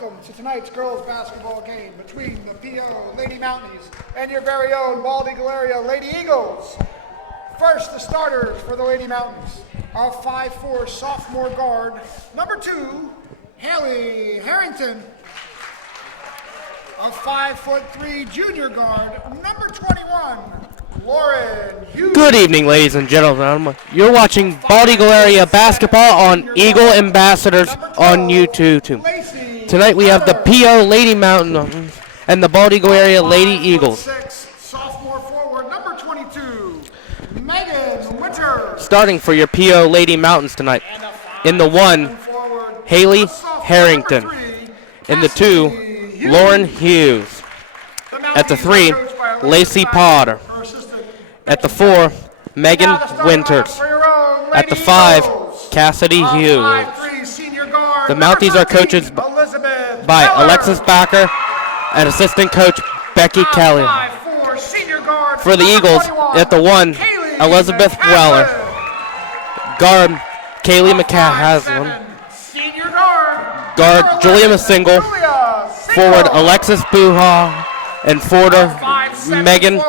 welcome to tonight's girls basketball game between the PO Lady Mounties and your very own Bald Eagle area Lady Eagles. First, the starters for the Lady Mountains. A 5'4" sophomore guard, number 2, Haley Harrington. A 5'3" junior guard, number 21, Lauren Hughes. Good evening, ladies and gentlemen. You're watching Bald Eagle area basketball on Eagle Ambassadors on YouTube. Tonight we have the PO Lady Mountain and the Bald Eagle area Lady Eagles. Sophomore forward, number 22, Megan Winter. Starting for your PO Lady Mountains tonight. In the 1, Haley Harrington. In the 2, Lauren Hughes. At the 3, Lacey Potter. At the 4, Megan Winters. At the 5, Cassidy Hughes. The Mounties are coaches by Alexis Backer and assistant coach Becky Kelly. For the Eagles, at the 1, Elizabeth Weller. Guard, Kaylee McCaslin. Guard, Julia Massingle. Forward, Alexis Buha. And forwarder, Megan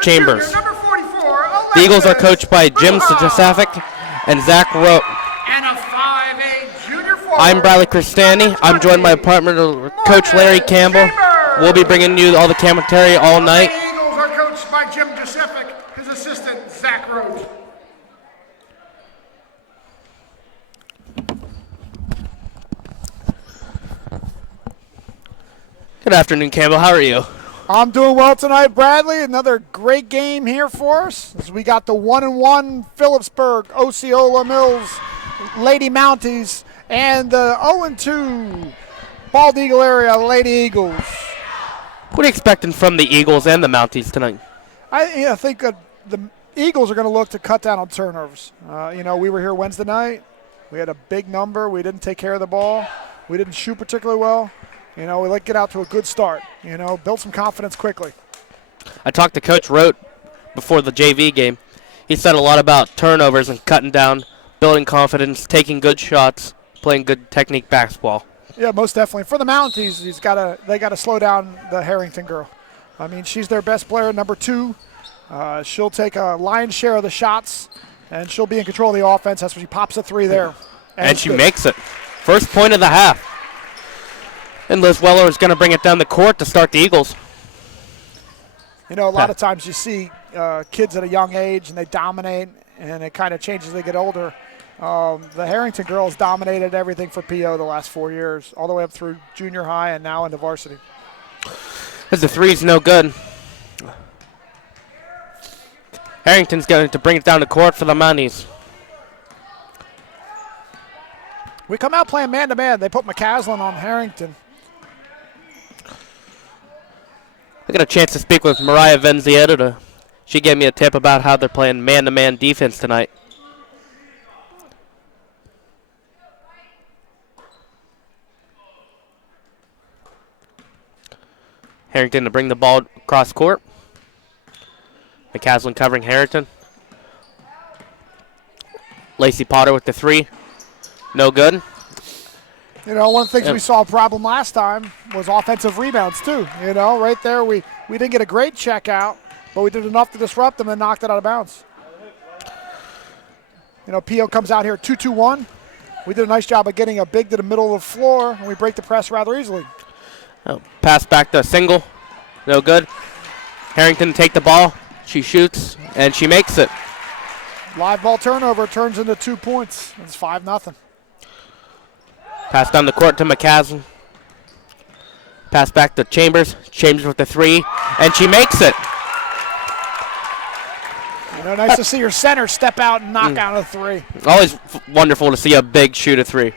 Chambers. The Eagles are coached by Jim Sajafik and Zach Rote. I'm Bradley Cristani. I'm joined by partner Coach Larry Campbell. We'll be bringing you all the commentary all night. The Eagles are coached by Jim Sajafik, his assistant Zach Rote. Good afternoon, Campbell. How are you? I'm doing well tonight, Bradley. Another great game here for us as we got the 1-1 Philipsburg-Osceola Mills Lady Mounties and the 0-2 Bald Eagle area Lady Eagles. What are you expecting from the Eagles and the Mounties tonight? I think the Eagles are going to look to cut down on turnovers. We were here Wednesday night. We had a big number. We didn't take care of the ball. We didn't shoot particularly well. We like to get out to a good start, build some confidence quickly. I talked to Coach Rote before the JV game. He said a lot about turnovers and cutting down, building confidence, taking good shots, playing good technique basketball. Yeah, most definitely. For the Mounties, they got to slow down the Harrington girl. I mean, she's their best player, number 2. She'll take a lion's share of the shots, and she'll be in control of the offense. That's when she pops a 3 there. And she makes it. First point of the half. And Liz Weller is going to bring it down the court to start the Eagles. A lot of times you see kids at a young age and they dominate, and it kind of changes as they get older. The Harrington girls dominated everything for PO the last 4 years, all the way up through junior high and now into varsity. As the 3's no good. Harrington's going to bring it down the court for the Mounties. We come out playing man-to-man. They put McCaslin on Harrington. I got a chance to speak with Mariah Venzietta. She gave me a tip about how they're playing man-to-man defense tonight. Harrington to bring the ball across court. McCaslin covering Harrington. Lacey Potter with the 3. No good. One of the things we saw a problem last time was offensive rebounds too. Right there we didn't get a great check out, but we did enough to disrupt them and knocked it out of bounds. PO comes out here 2-2-1. We did a nice job of getting a big to the middle of the floor, and we break the press rather easily. Pass back to Single. No good. Harrington take the ball. She shoots, and she makes it. Live ball turnover turns into 2 points. It's 5-0. Pass down the court to McCaslin. Pass back to Chambers. Chambers with the 3, and she makes it. Nice to see your center step out and knock out a 3. Always wonderful to see a big shoot a 3.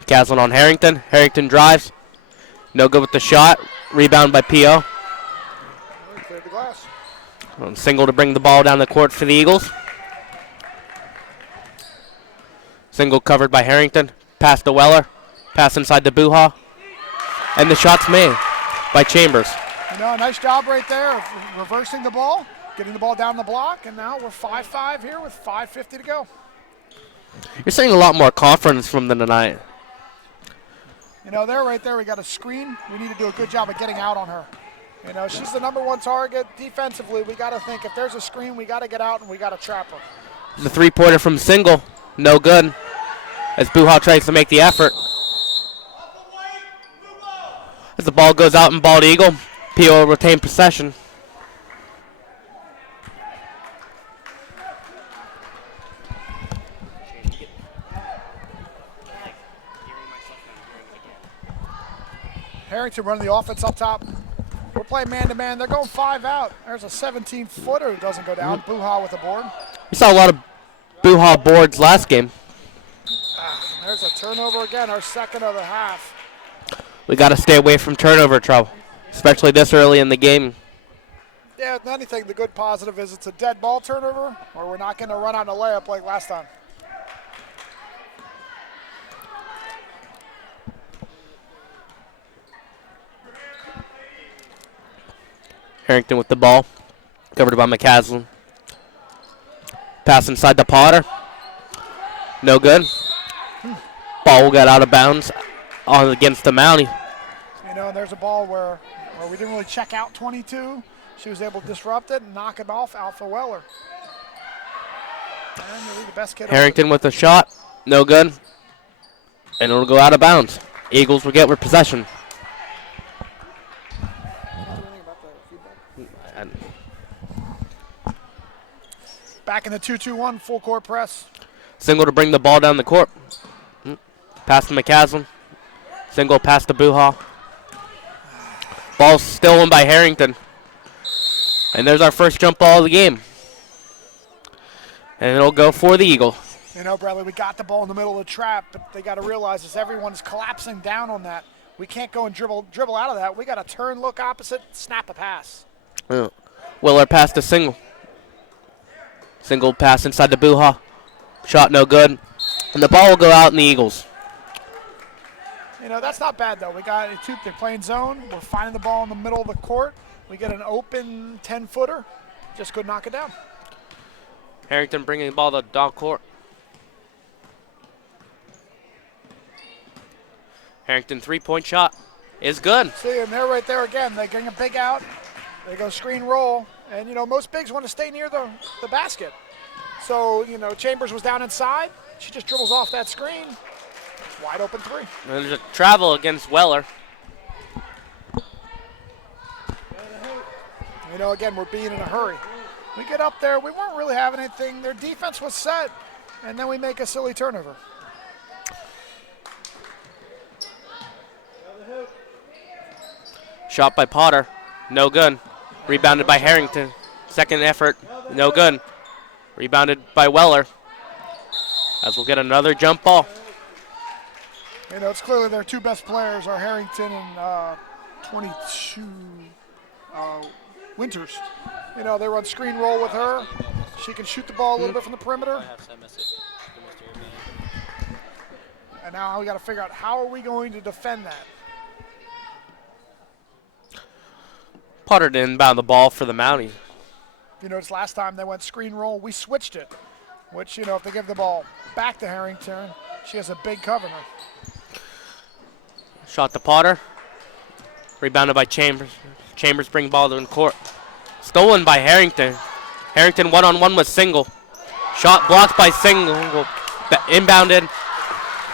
McCaslin on Harrington. Harrington drives. No good with the shot. Rebound by PO. Cleared the glass. Single to bring the ball down the court for the Eagles. Single covered by Harrington. Pass to Weller. Pass inside to Buha. And the shot's made by Chambers. Nice job right there of reversing the ball, getting the ball down the block, and now we're 5-5 here with 5:50 to go. You're seeing a lot more confidence from them tonight. You know, right there, we got a screen. We need to do a good job of getting out on her. You know, she's the #1 target. Defensively, we got to think if there's a screen, we got to get out and we got to trap her. The three-pointer from Single, no good. As Buha tries to make the effort. As the ball goes out in Bald Eagle, PO will retain possession. Harrington running the offense up top. We're playing man-to-man. They're going 5 out. There's a 17-footer who doesn't go down. Buha with the board. We saw a lot of Buha boards last game. There's a turnover again, our second of the half. We got to stay away from turnover trouble, especially this early in the game. Yeah, if anything, the good positive is it's a dead ball turnover, or we're not going to run out in a layup like last time. Harrington with the ball, covered by McCaslin. Pass inside to Potter. No good. Ball got out of bounds on against the Mountie. You know, there's a ball where we didn't really check out 22. She was able to disrupt it and knock it off Alpha Weller. And the best kid Harrington with a shot. No good. And it'll go out of bounds. Eagles will get with possession. Back in the 2-2-1, full court press. Single to bring the ball down the court. Pass to McCaslin. Single pass to Buha. Ball stolen by Harrington. And there's our first jump ball of the game. And it'll go for the Eagle. You know, Bradley, we got the ball in the middle of the trap, but they got to realize is everyone's collapsing down on that. We can't go and dribble out of that. We got to turn, look opposite, snap a pass. Willer pass to Single. Single pass inside to Buha. Shot no good. And the ball will go out in the Eagles. You know, that's not bad, though. They're playing zone. We're finding the ball in the middle of the court. We get an open 10-footer. Just could knock it down. Harrington bringing the ball to dog court. Harrington three-point shot is good. See, and they're right there again. They bring a big out. They go screen roll. And, you know, most bigs want to stay near the basket. So, you know, Chambers was down inside. She just dribbles off that screen. Wide open three. And there's a travel against Weller. You know, again, we're being in a hurry. We get up there. We weren't really having anything. Their defense was set. And then we make a silly turnover. Shot by Potter. No good. Rebounded by Harrington. Second effort. No good. Rebounded by Weller. As we'll get another jump ball. You know, it's clearly their two best players are Harrington and 22 Winters. You know, they run screen roll with her. She can shoot the ball a little bit from the perimeter. And now we got to figure out how are we going to defend that. Potter didn't inbound the ball for the Mountie. You notice last time they went screen roll, we switched it. Which, you know, if they give the ball back to Harrington, she has a big cover now. Shot to Potter. Rebounded by Chambers. Chambers bring ball to the court. Stolen by Harrington. Harrington one-on-one with Single. Shot blocked by Single. Inbounded.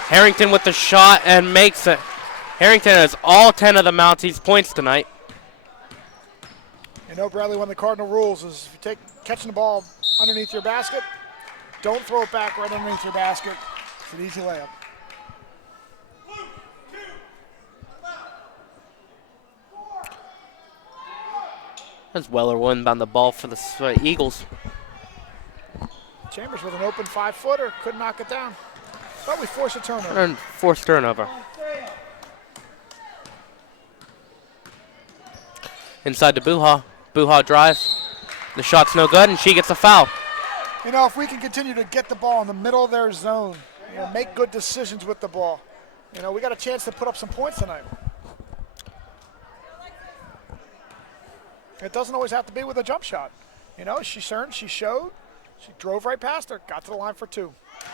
Harrington with the shot and makes it. Harrington has all 10 of the Mountie's points tonight. You know, Bradley, one of the cardinal rules is if you catching the ball underneath your basket, don't throw it back right underneath your basket. It's an easy layup. As Weller will inbound the ball for the Eagles. Chambers with an open 5-footer, couldn't knock it down. But we forced a turnover. And forced turnover. Inside to Buha. Buha drives. The shot's no good, and she gets a foul. You know, if we can continue to get the ball in the middle of their zone, you know, make good decisions with the ball, you know, we got a chance to put up some points tonight. It doesn't always have to be with a jump shot. You know, she turned, she showed, she drove right past her, got to the line for two.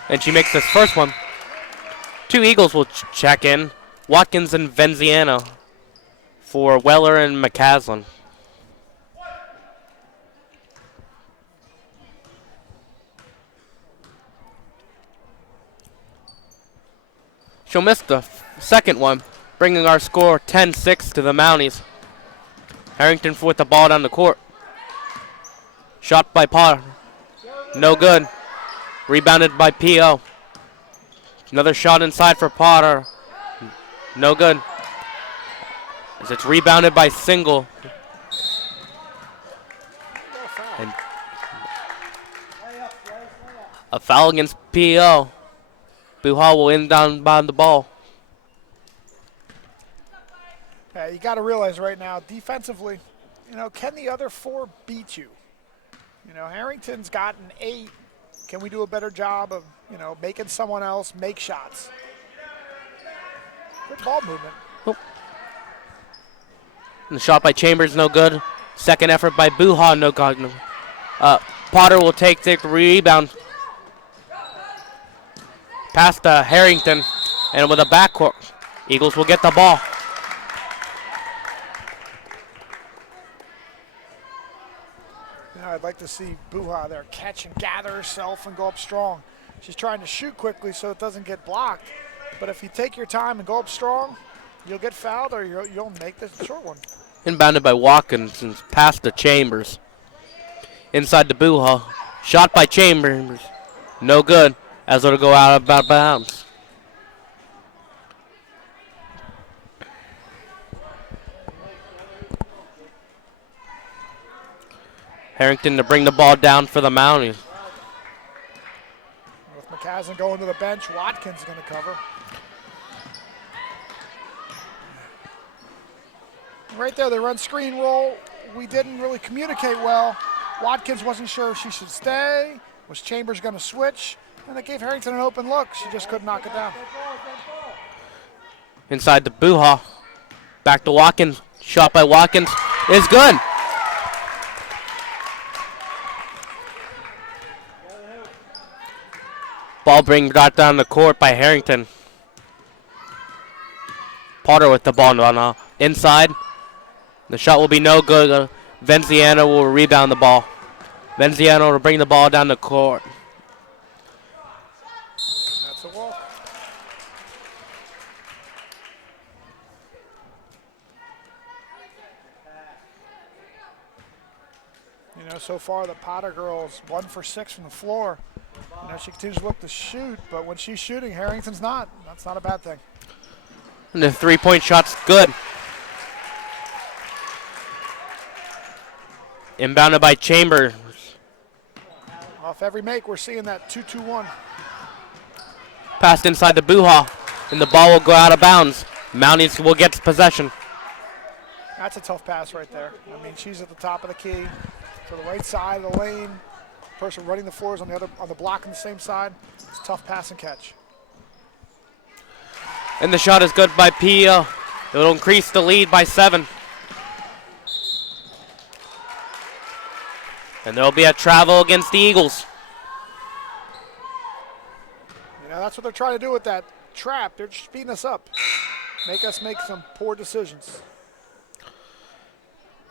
And she makes this first one. 2 Eagles will check in. Watkins and Venziano for Weller and McCaslin. She'll miss the second one, bringing our score 10-6 to the Mounties. Harrington with the ball down the court. Shot by Potter. No good. Rebounded by P.O. Another shot inside for Potter. No good. As it's rebounded by Single. And a foul against P.O. Buha will inbound by the ball. Yeah, you got to realize right now, defensively, can the other 4 beat you? Harrington's gotten 8. Can we do a better job of, making someone else make shots? Good ball movement. Oh. And the shot by Chambers, no good. Second effort by Buha, no good. Potter will take the rebound. Pass to Harrington, and with a backcourt, Eagles will get the ball. I'd like to see Buha there catch and gather herself and go up strong. She's trying to shoot quickly so it doesn't get blocked. But if you take your time and go up strong, you'll get fouled or you'll make the short one. Inbounded by Watkins and pass to Chambers. Inside to Buha. Shot by Chambers. No good, as it'll go out of bounds. Harrington to bring the ball down for the Mounties. With McCaslin going to the bench, Watkins is going to cover. Right there, they run screen roll. We didn't really communicate well. Watkins wasn't sure if she should stay. Was Chambers going to switch? And it gave Harrington an open look. She just couldn't knock it down. Inside to Buha. Back to Watkins. Shot by Watkins is good. Ball brought down the court by Harrington. Potter with the ball on inside. The shot will be no good. Venziano will rebound the ball. Venziano will bring the ball down the court. That's a walk. So far the Potter girls 1 for 6 from the floor. She continues to look to shoot, but when she's shooting, Harrington's not. That's not a bad thing. And the 3-point shot's good. Inbounded by Chambers. Off every make, we're seeing that 2-2-1. Passed inside to Buha, and the ball will go out of bounds. Mounties will get possession. That's a tough pass right there. She's at the top of the key, to the right side of the lane. Person running the floor is on the block on the same side. It's a tough pass and catch. And the shot is good by Pia. It'll increase the lead by 7. And there'll be a travel against the Eagles. That's what they're trying to do with that trap. They're just speeding us up. Make us make some poor decisions.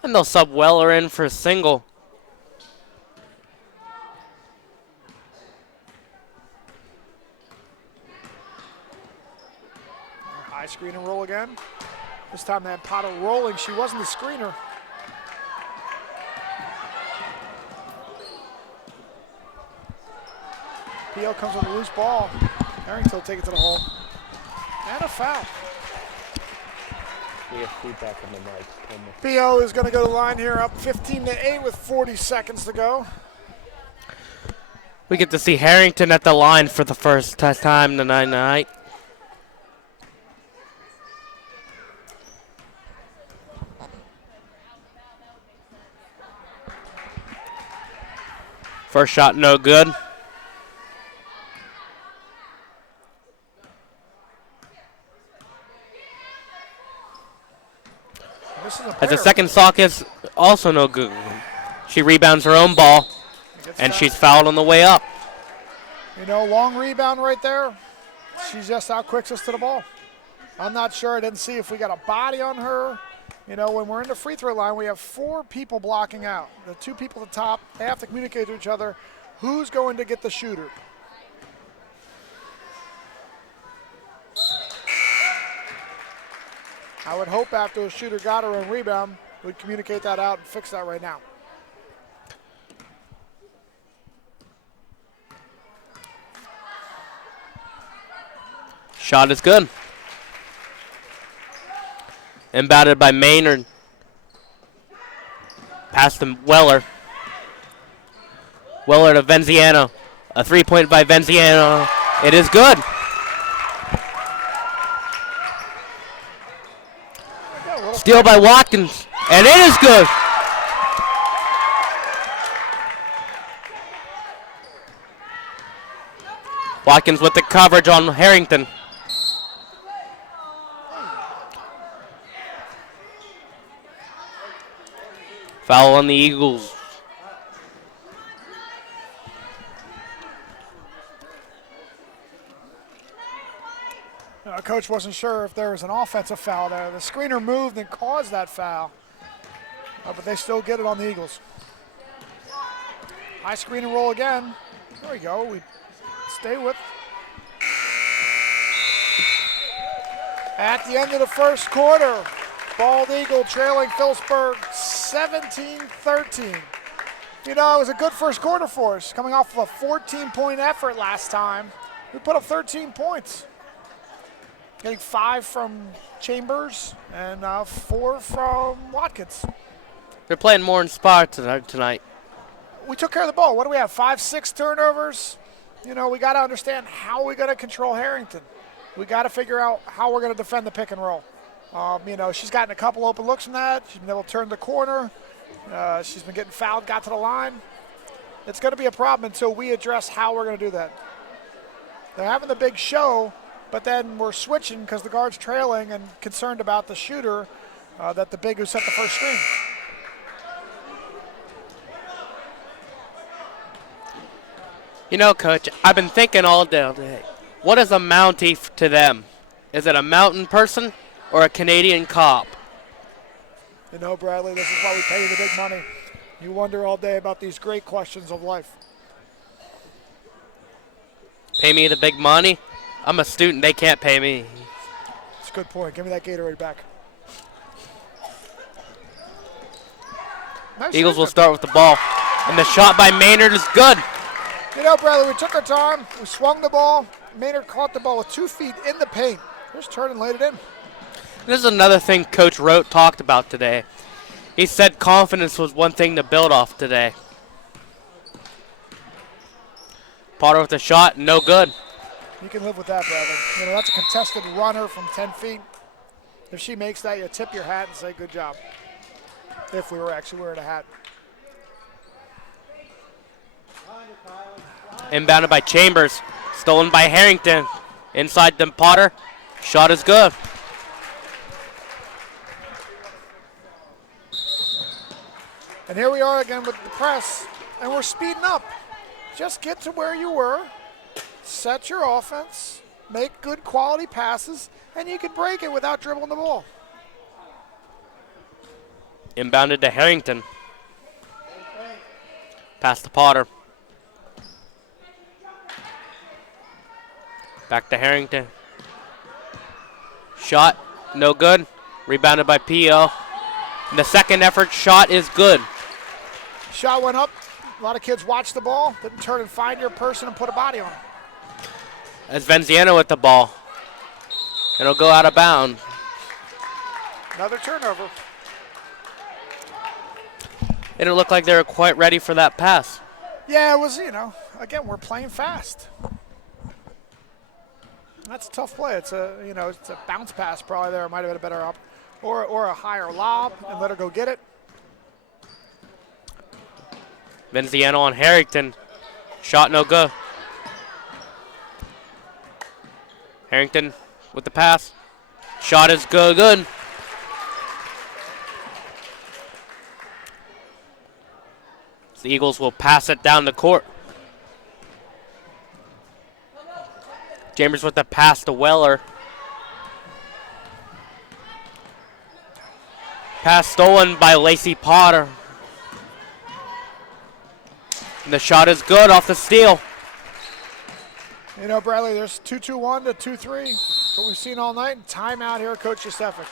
And they'll sub Weller in for a single. High screen and roll again. This time they had Potter rolling. She wasn't the screener. PL comes with a loose ball. Harrington will take it to the hole. And a foul. We have feedback on the mic. PO is going to go to the line here up 15-8 with 40 seconds to go. We get to see Harrington at the line for the first time tonight. First shot, no good. As the second sock is also no good. She rebounds her own ball, and she's fouled on the way up. long rebound right there. She just outquicks us to the ball. I'm not sure. I didn't see if we got a body on her. When we're in the free throw line, we have 4 people blocking out. The 2 people at the top, they have to communicate to each other who's going to get the shooter. I would hope after a shooter got her own rebound, we'd communicate that out and fix that right now. Shot is good. Inbounded by Maynard. Pass to Weller. Weller to Venziano. A 3-point by Venziano. It is good. Steal by Watkins. And it is good. Watkins with the coverage on Harrington. Foul on the Eagles. Coach wasn't sure if there was an offensive foul there. The screener moved and caused that foul. But they still get it on the Eagles. High screen and roll again. There we go. We stay with. At the end of the first quarter, Bald Eagle trailing Philipsburg 17-13. It was a good first quarter for us. Coming off of a 14-point effort last time, we put up 13 points. Getting 5 from Chambers and 4 from Watkins. They're playing more inspired tonight. We took care of the ball. What do we have, 5-6 turnovers? We got to understand how we're going to control Harrington. We got to figure out how we're going to defend the pick and roll. She's gotten a couple open looks from that. She's been able to turn the corner. She's been getting fouled, got to the line. It's going to be a problem until we address how we're going to do that. They're having the big show, but then we're switching because the guard's trailing and concerned about the shooter, that the big who set the first screen. Coach, I've been thinking all day, what is a Mountie to them? Is it a mountain person or a Canadian cop? Bradley, this is why we pay you the big money. You wonder all day about these great questions of life. Pay me the big money? I'm a student. They can't pay me. That's a good point. Give me that Gatorade back. Nice Eagles will start with the ball. And the shot by Maynard is good. Bradley, we took our time. We swung the ball. Maynard caught the ball with 2 feet in the paint. Just turned and laid it in. This is another thing Coach Rote talked about today. He said confidence was one thing to build off today. Potter with a shot, no good. You can live with that, Bradley. That's a contested runner from 10 feet. If she makes that, you tip your hat and say good job. If we were actually wearing a hat. Inbounded by Chambers. Stolen by Harrington. Inside them, Potter. Shot is good. And here we are again with the press, and we're speeding up. Just get to where you were, set your offense, make good quality passes, and you can break it without dribbling the ball. Inbounded to Harrington. Pass to Potter. Back to Harrington. Shot, no good. Rebounded by P.O. And the second effort shot is good. Shot went up. A lot of kids watched the ball, didn't turn and find your person and put a body on it. As Venziano with the ball. It'll go out of bounds. Another turnover. It didn't look like they were quite ready for that pass. Yeah, it was, again, we're playing fast. That's a tough play. It's it's a bounce pass probably there. It might have been a better up, or a higher lob and let her go get it. Venziano on Harrington. Shot no good. Harrington with the pass. Shot is good. The Eagles will pass it down the court. Chambers with the pass to Weller. Pass stolen by Lacey Potter. And the shot is good off the steal. You know, Bradley, there's 2-2-1 to 2-3. That's what we've seen all night. Timeout here, Coach Yosefik.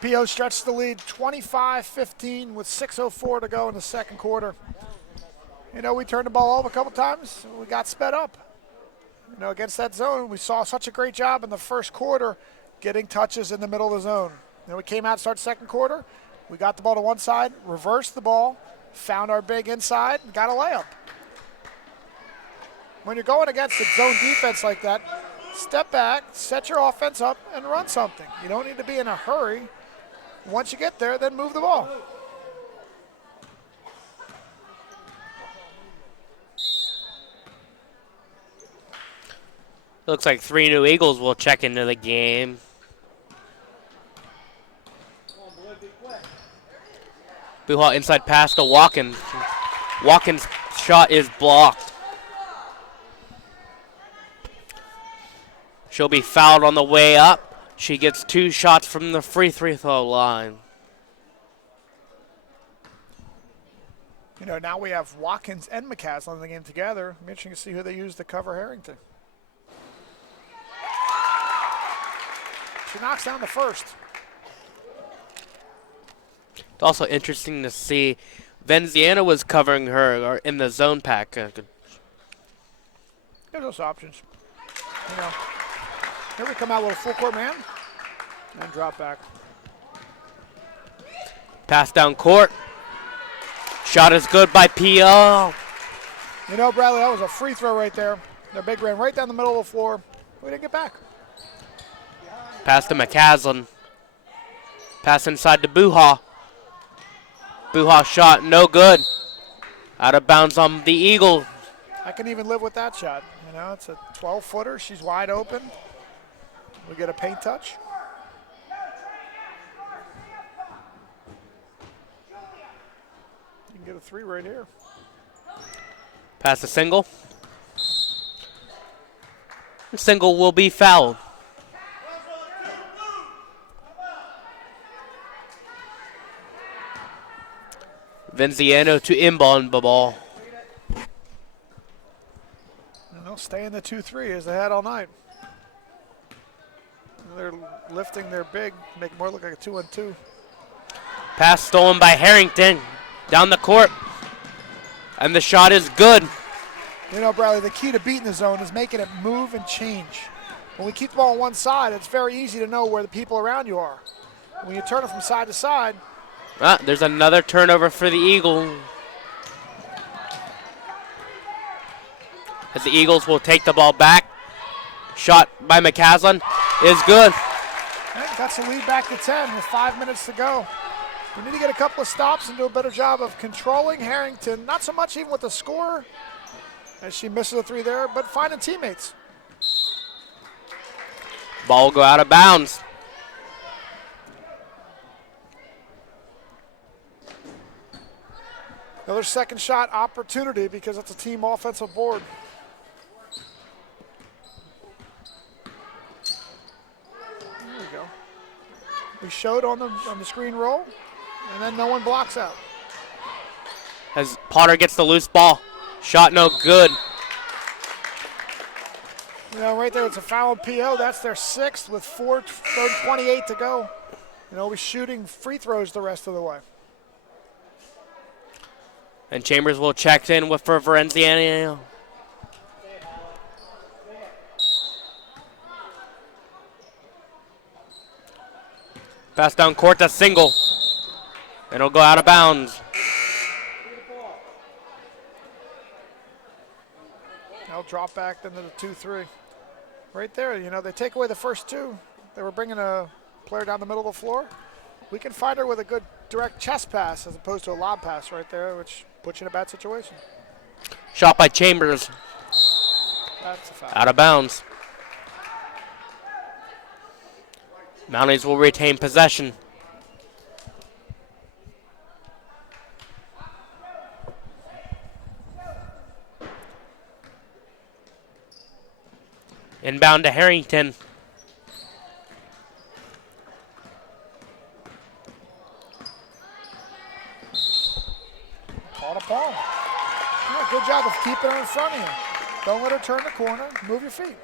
PO stretched the lead 25-15 with 6:04 to go in the second quarter. You know, we turned the ball over a couple times. We got sped up. You know, against that zone, we saw such a great job in the first quarter getting touches in the middle of the zone. Then we came out, started second quarter. We got the ball to one side, reversed the ball, found our big inside, and got a layup. When you're going against a zone defense like that, step back, set your offense up, and run something. You don't need to be in a hurry. Once you get there, then move the ball. Looks like 3 new Eagles will check into the game. Buha inside pass to Watkins. Watkins' shot is blocked. She'll be fouled on the way up. She gets 2 shots from the free throw line. You know, now we have Watkins and McCaslin in the game together. It'll be interesting to see who they use to cover Harrington. She knocks down the first. It's also interesting to see Venziano was covering her in the zone pack. There's those options. You know, here we come out with a full court man and drop back. Pass down court. Shot is good by P.O. You know, Bradley, that was a free throw right there. Their big ran right down the middle of the floor. We didn't get back. Pass to McCaslin. Pass inside to Buha. Buha shot no good. Out of bounds on the Eagle. I can even live with that shot. You know, it's a 12-footer. She's wide open. We get a paint touch. You can get a 3 right here. Pass to Single. Single will be fouled. Venziano to inbound the ball. And they'll stay in the 2-3 as they had all night. They're lifting their big, make it more look like a 2-on-2. Pass stolen by Harrington. Down the court. And the shot is good. You know, Bradley, the key to beating the zone is making it move and change. When we keep the ball on one side, it's very easy to know where the people around you are. When you turn it from side to side. There's another turnover for the Eagles. As the Eagles will take the ball back. Shot by McCaslin is good. And that's the lead back to 10 with 5 minutes to go. We need to get a couple of stops and do a better job of controlling Harrington. Not so much even with the score, as she misses a 3 there, but finding teammates. Ball will go out of bounds. Another second shot opportunity because it's a team offensive board. There we go. We showed on the screen roll, and then no one blocks out. As Potter gets the loose ball. Shot no good. You know, right there, it's a foul on PO. That's their 6th with 4:28 to go. You know, we're shooting free throws the rest of the way. And Chambers will check in with for Verenziano. Pass down court to Single. And it'll go out of bounds. They'll drop back into the 2-3. Right there, you know, they take away the first 2. They were bringing a player down the middle of the floor. We can find her with a good direct chest pass as opposed to a lob pass right there, which puts you in a bad situation. Shot by Chambers. That's a foul. Out of bounds. Mounties will retain possession. Inbound to Harrington. Call to Paul. Yeah, good job of keeping her in front of you. Don't let her turn the corner. Move your feet.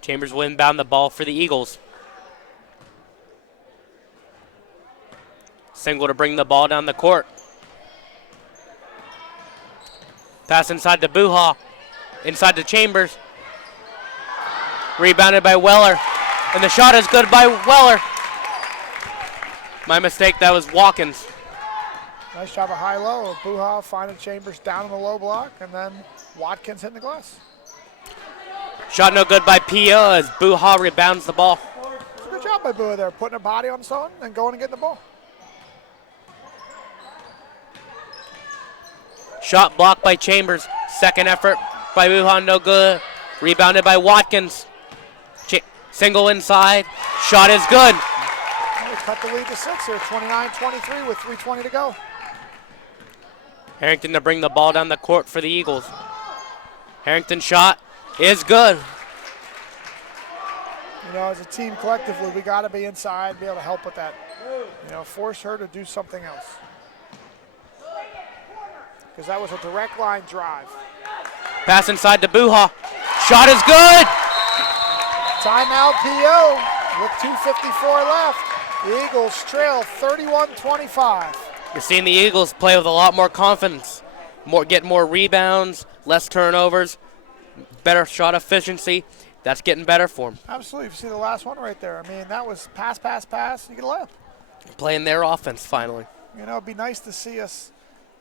Chambers will inbound the ball for the Eagles. Single to bring the ball down the court. Pass inside to Buha. Inside to Chambers. Rebounded by Weller. And the shot is good by Weller. My mistake, that was Watkins. Nice job of high-low. Buha finding Chambers down in the low block, and then Watkins hitting the glass. Shot no good by Pio as Buha rebounds the ball. Good job by Buha there, putting a body on someone and going and getting the ball. Shot blocked by Chambers. Second effort by Buha, no good. Rebounded by Watkins. Single inside. Shot is good. They cut the lead to 6 here, 29-23 with 3:20 to go. Harrington to bring the ball down the court for the Eagles. Harrington shot is good. You know, as a team collectively, we got to be inside, be able to help with that. You know, force her to do something else. Because that was a direct line drive. Pass inside to Buha. Shot is good. Timeout PO with 2:54 left. The Eagles trail 31-25. You're seeing the Eagles play with a lot more confidence. Get more rebounds, less turnovers, better shot efficiency. That's getting better for them. Absolutely. You see the last one right there. I mean, that was pass, pass, pass. You get a layup. Playing their offense finally. You know, it'd be nice to see us,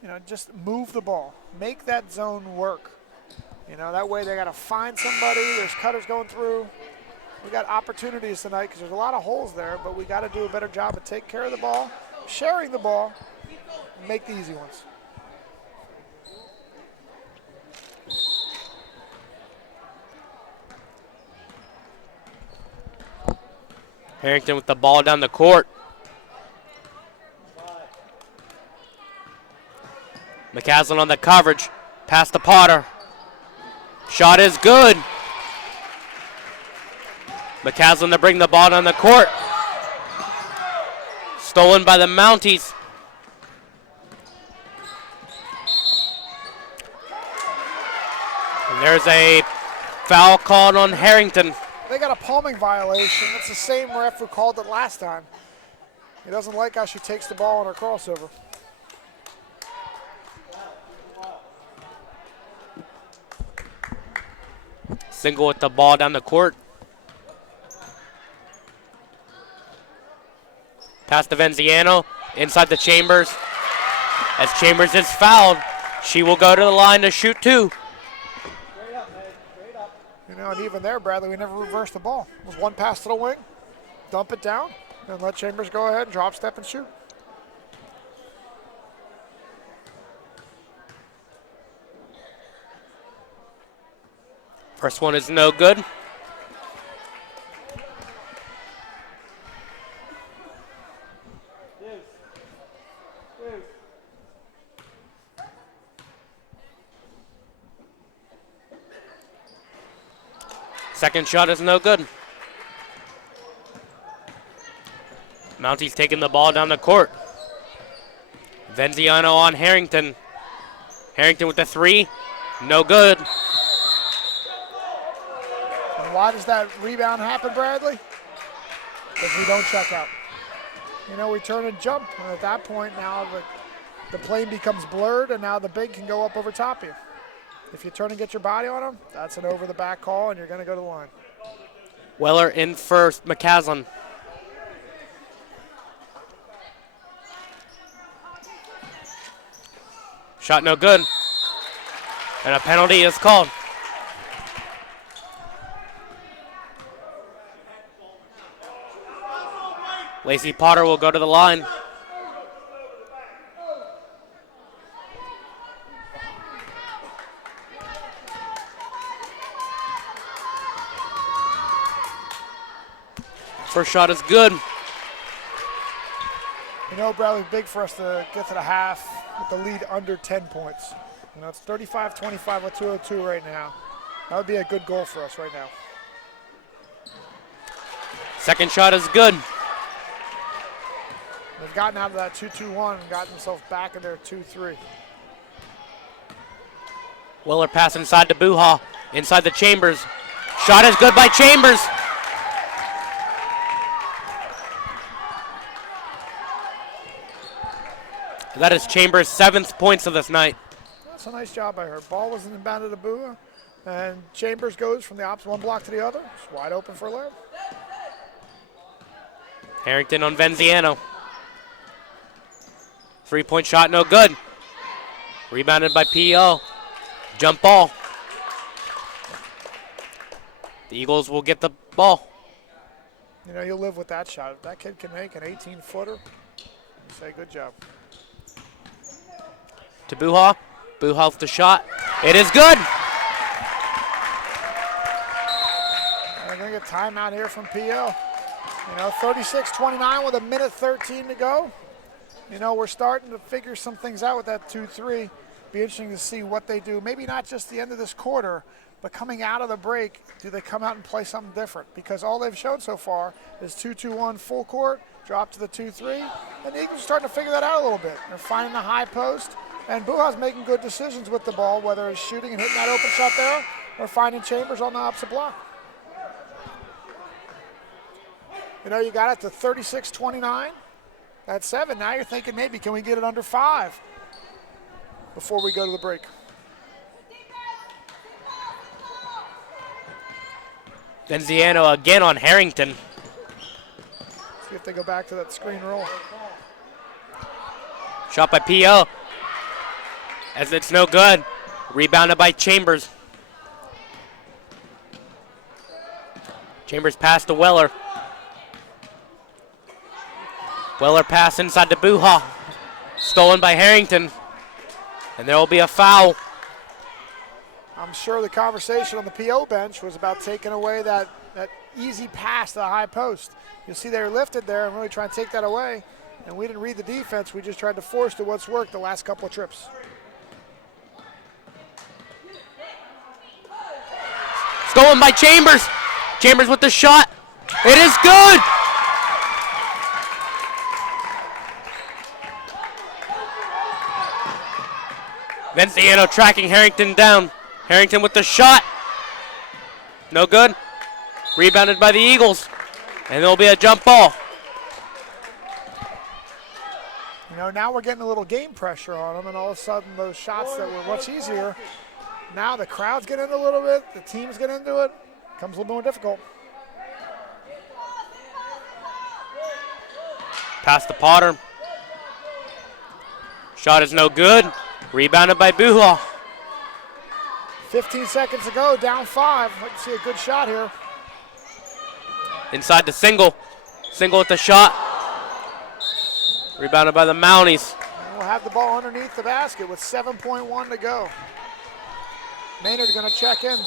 you know, just move the ball. Make that zone work. You know, that way they got to find somebody. There's cutters going through. We got opportunities tonight because there's a lot of holes there, but we got to do a better job of taking care of the ball, sharing the ball, and make the easy ones. Harrington with the ball down the court. McCaslin on the coverage. Pass to Potter. Shot is good. McCaslin to bring the ball down the court. Stolen by the Mounties. And there's a foul called on Harrington. They got a palming violation. It's the same ref who called it last time. He doesn't like how she takes the ball on her crossover. Single with the ball down the court. Pass to Venziano. Inside the Chambers. As Chambers is fouled, she will go to the line to shoot two. You know, and even there, Bradley, we never reversed the ball. It was one pass to the wing, dump it down, and let Chambers go ahead and drop, step, and shoot. First one is no good. Second shot is no good. Mounties taking the ball down the court. Venziano on Harrington. Harrington with the three. No good. And why does that rebound happen, Bradley? Because we don't check out. You know, we turn and jump, and at that point now the plane becomes blurred, and now the big can go up over top of you. If you turn and get your body on them, that's an over-the-back call, and you're going to go to the line. Weller in first, McCaslin. Shot no good. And a penalty is called. Lacey Potter will go to the line. First shot is good. You know, Bradley, big for us to get to the half with the lead under 10 points. You know, it's 35-25 with 2:02 right now. That would be a good goal for us right now. Second shot is good. They've gotten out of that 2-2-1 and gotten themselves back in their 2-3. Weller pass inside to Buha. Inside the Chambers. Shot is good by Chambers. That is Chambers' 7th points of this night. That's a nice job by her. Ball wasn't inbounded to Buha, and Chambers goes from the opposite one block to the other. It's wide open for a layup. Harrington on Venziano. 3-point shot, no good. Rebounded by P.O. Jump ball. The Eagles will get the ball. You know, you'll live with that shot. If that kid can make an 18-footer, you say good job. To Buha. Buha with the shot. It is good. They're going to get timeout here from P.O. You know, 36-29 with 1:13 to go. You know, we're starting to figure some things out with that 2-3. Be interesting to see what they do. Maybe not just the end of this quarter, but coming out of the break, do they come out and play something different? Because all they've shown so far is 2-2-1 full court, drop to the 2-3, and the Eagles are starting to figure that out a little bit. They're finding the high post, and Buha's making good decisions with the ball, whether it's shooting and hitting that open shot there or finding Chambers on the opposite block. You know, you got it to 36-29. That's 7. Now you're thinking maybe can we get it under 5 before we go to the break. Venziano again on Harrington. See if they go back to that screen roll. Shot by P.O. As it's no good. Rebounded by Chambers. Chambers pass to Weller. Weller pass inside to Buha. Stolen by Harrington. And there will be a foul. I'm sure the conversation on the PO bench was about taking away that easy pass to the high post. You'll see they were lifted there and really trying to take that away. And we didn't read the defense. We just tried to force to what's worked the last couple of trips. Stolen by Chambers. Chambers with the shot. It is good. Venziano tracking Harrington down. Harrington with the shot. No good. Rebounded by the Eagles. And there'll be a jump ball. You know, now we're getting a little game pressure on them, and all of a sudden those shots that were much easier, now the crowds get into a little bit, the teams get into it, becomes a little more difficult. Pass to Potter. Shot is no good. Rebounded by Buha. 15 seconds to go, down 5. Let's see a good shot here. Inside to Single. Single with the shot. Rebounded by the Mounties. And we'll have the ball underneath the basket with 7.1 to go. Maynard going to check in.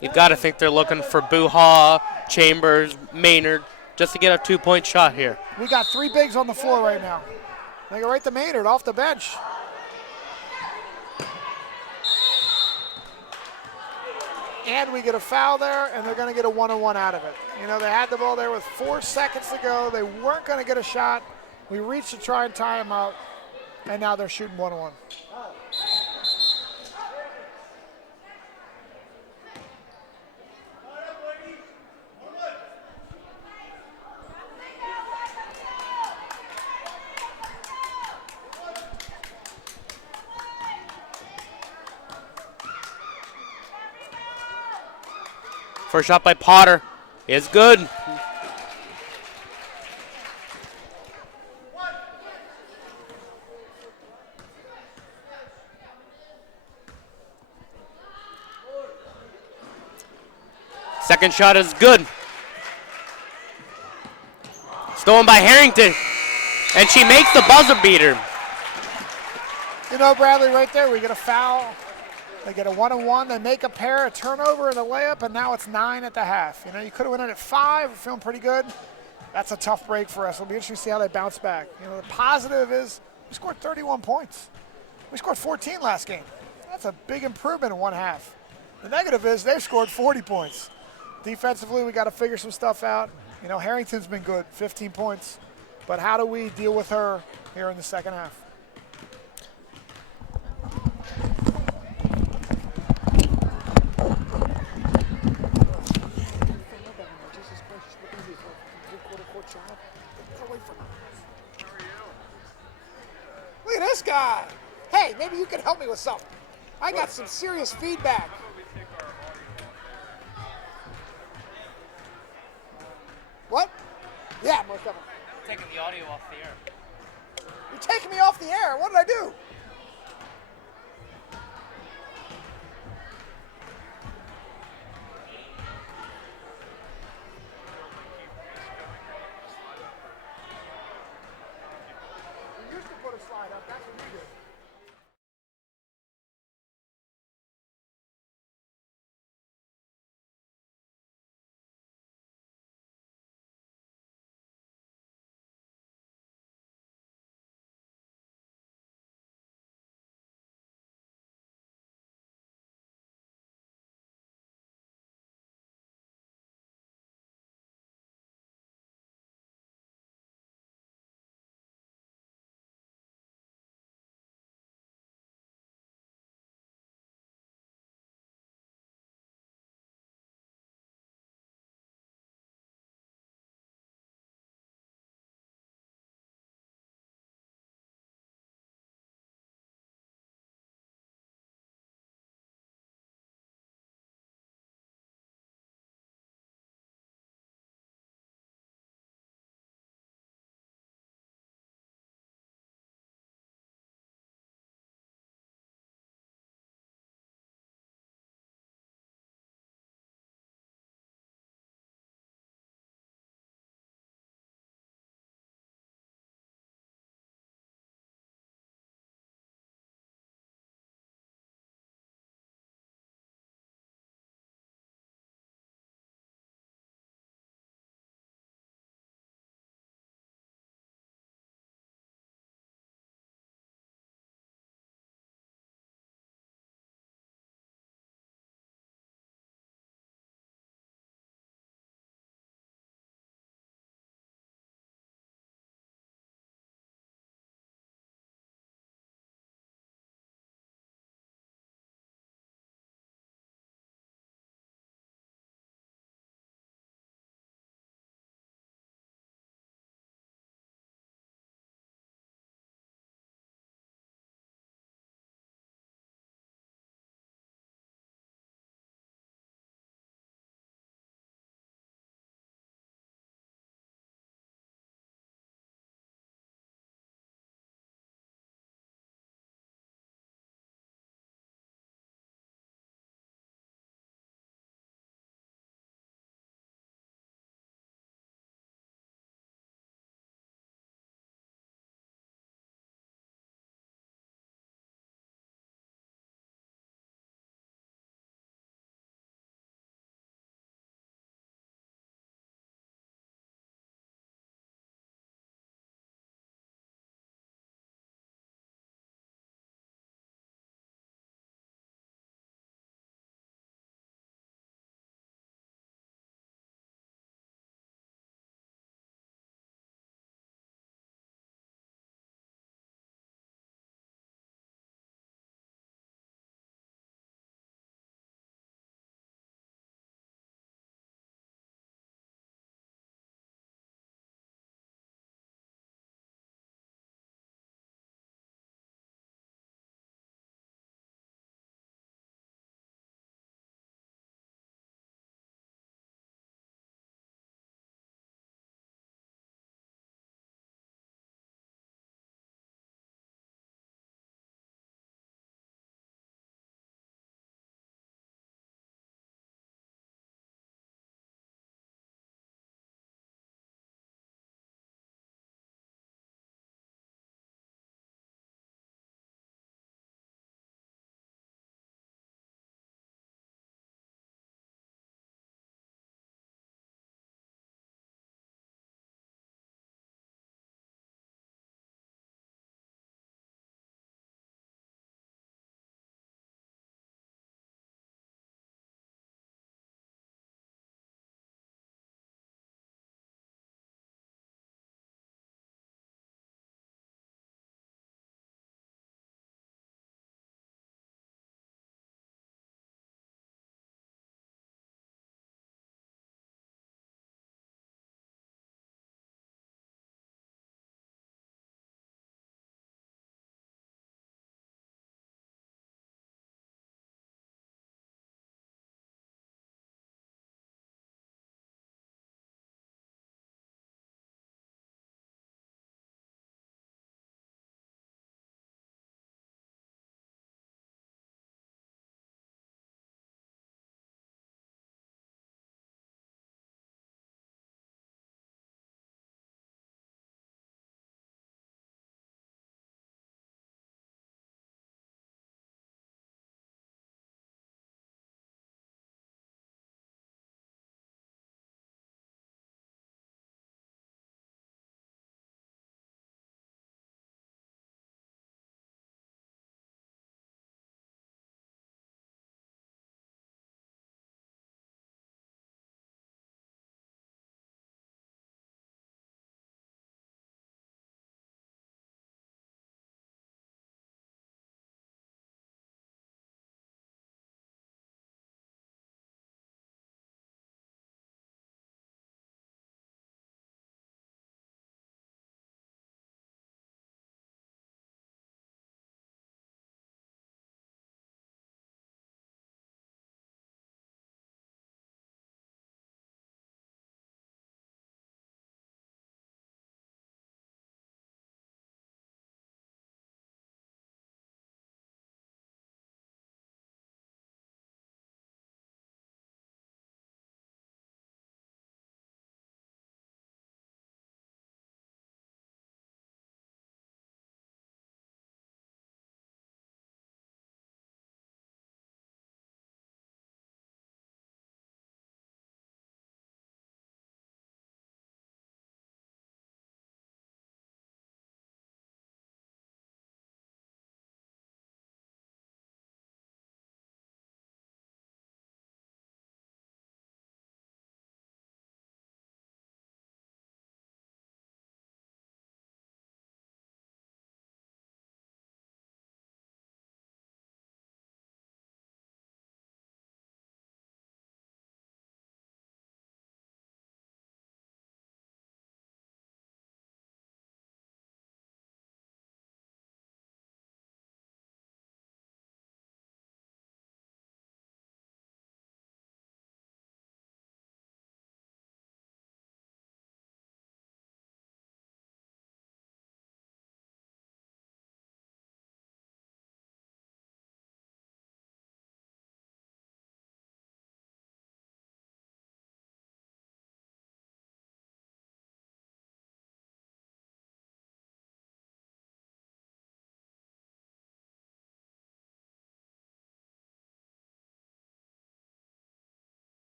You've got to think they're looking for Buha, Chambers, Maynard, just to get a 2-point shot here. We got 3 bigs on the floor right now. They go right to Maynard off the bench. And we get a foul there, and they're going to get a 1-on-1 out of it. You know, they had the ball there with 4 seconds to go. They weren't going to get a shot. We reached to try and tie them out, and now they're shooting 1-on-1. First shot by Potter is good. Second shot is good. Stolen by Harrington. And she makes the buzzer beater. You know, Bradley, right there, we get a foul. They get a 1-on-1. They make a pair, a turnover, and a layup, and now it's 9 at the half. You know, you could have won it at 5. We're feeling pretty good. That's a tough break for us. It'll be interesting to see how they bounce back. You know, the positive is we scored 31 points. We scored 14 last game. That's a big improvement in one half. The negative is they've scored 40 points. Defensively, we got to figure some stuff out. You know, Harrington's been good, 15 points. But how do we deal with her here in the second half? Look at this guy. Hey, maybe you can help me with something. I got some serious feedback. What? Yeah, most definitely. Taking the audio off the air. You're taking me off the air. What did I do? You used to put a slide up. That's what you did.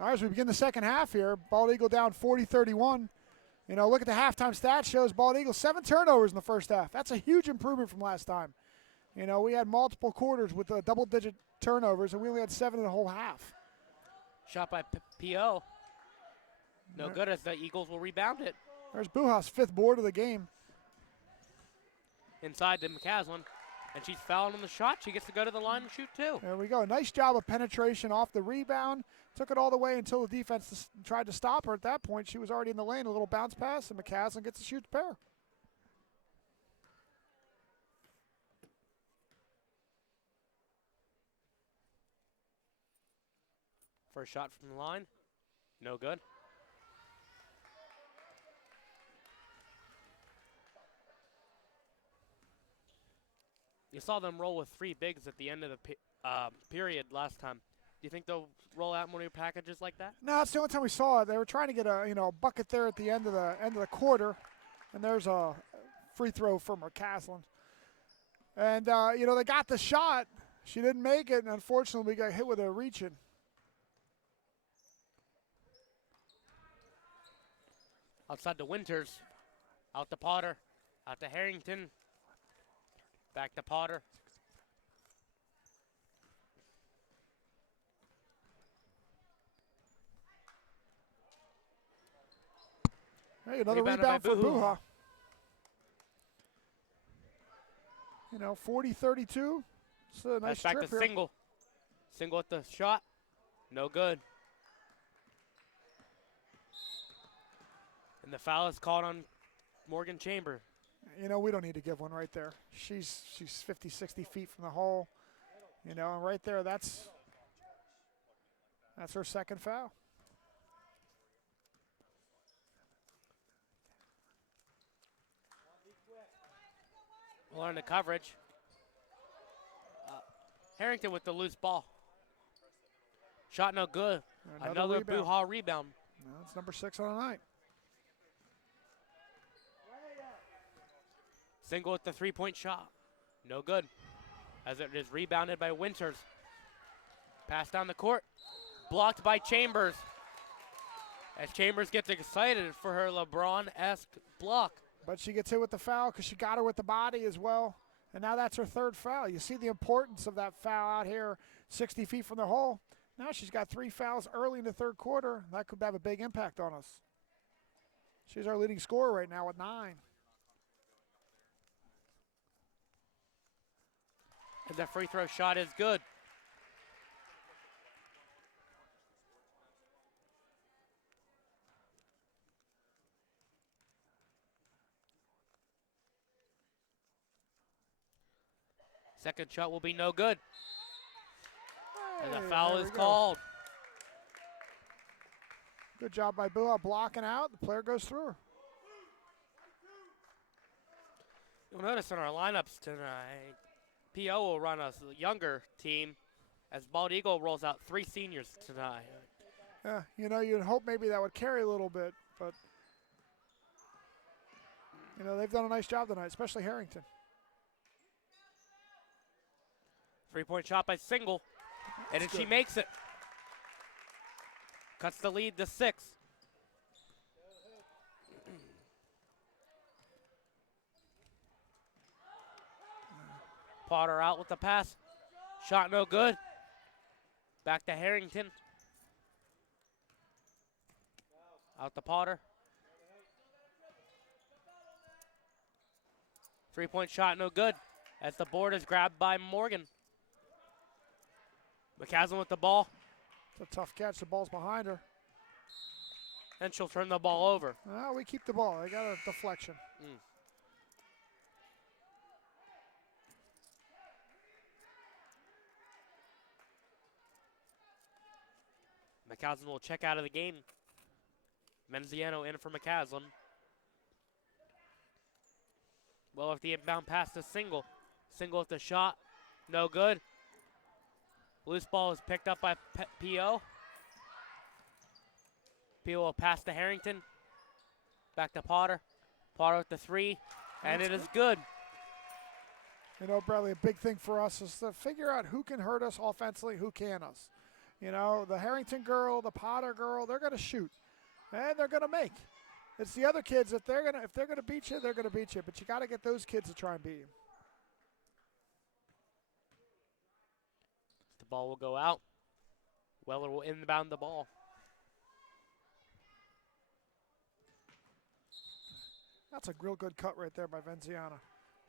All right, as we begin the second half here, Bald Eagle down 40-31. You know, look at the halftime stats. Shows Bald Eagle 7 turnovers in the first half. That's a huge improvement from last time. You know, we had multiple quarters with double-digit turnovers, and we only had 7 in the whole half. Shot by P.O. No good as the Eagles will rebound it. There's Buha's 5th board of the game. Inside to McCaslin, and she's fouling on the shot. She gets to go to the line and shoot too. There we go. Nice job of penetration off the rebound. Took it all the way until the defense tried to stop her. At that point, she was already in the lane. A little bounce pass, and McCaslin gets to shoot the pair. First shot from the line. No good. You saw them roll with 3 bigs at the end of the period last time. Do you think they'll roll out more packages like that? No, that's the only time we saw it. They were trying to get a bucket there at the end of the quarter, and there's a free throw for McCaslin. And they got the shot. She didn't make it, and unfortunately, we got hit with a reach-in. Outside to Winters, out to Potter, out to Harrington, back to Potter. Hey, another rebound for Buha. 40-32. It's a nice back trip to here. Single. Single at the shot. No good. And the foul is called on Morgan Chamber. We don't need to give one right there. She's 50, 60 feet from the hole. And right there, that's her second foul. We'll learn the coverage. Harrington with the loose ball. Shot no good. Another Buha rebound. That's number 6 on the night. Single with the 3-point shot. No good. As it is rebounded by Winters. Pass down the court. Blocked by Chambers. As Chambers gets excited for her LeBron-esque block. But she gets hit with the foul because she got her with the body as well. And now that's her 3rd foul. You see the importance of that foul out here 60 feet from the hole. Now she's got 3 fouls early in the 3rd quarter. That could have a big impact on us. She's our leading scorer right now with 9. And that free throw shot is good. Second shot will be no good. And the foul is called. Good job by Buha blocking out. The player goes through her. You'll notice in our lineups tonight, P.O. will run a younger team as Bald Eagle rolls out 3 seniors tonight. Yeah, you'd hope maybe that would carry a little bit, but they've done a nice job tonight, especially Harrington. 3-point shot by Single, and then she makes it. Cuts the lead to 6. Potter out with the pass. Shot no good. Back to Harrington. Out to Potter. 3-point shot no good as the board is grabbed by Morgan. McCaslin with the ball. It's a tough catch. The ball's behind her. And she'll turn the ball over. Well, we keep the ball. They got a deflection. McCaslin will check out of the game. Menziano in for McCaslin. Well, if the inbound pass to Single. Single with the shot. No good. Loose ball is picked up by P.O. P.O. will pass to Harrington. Back to Potter. Potter with the 3. And it is good. Bradley, a big thing for us is to figure out who can hurt us offensively, who can us. You know, the Harrington girl, the Potter girl, they're going to shoot, and they're going to make. It's the other kids, if they're gonna beat you, they're going to beat you. But you got to get those kids to try and beat you. The ball will go out. Weller will inbound the ball. That's a real good cut right there by Venziano.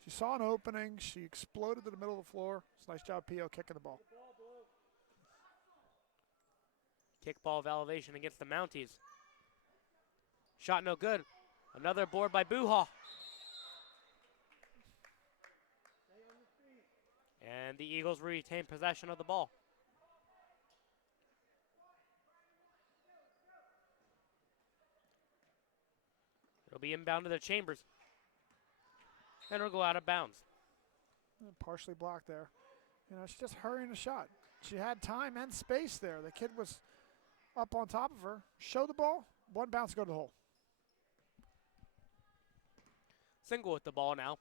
She saw an opening. She exploded to the middle of the floor. It's a nice job, P.O. kicking the ball. Kickball of elevation against the Mounties. Shot no good. Another board by Buha. And the Eagles retain possession of the ball. It'll be inbound to the Chambers. And it'll go out of bounds. Partially blocked there. You know, she's just hurrying the shot. She had time and space there. The kid was up on top of her. Show the ball. One bounce, go to the hole. Single with the ball now.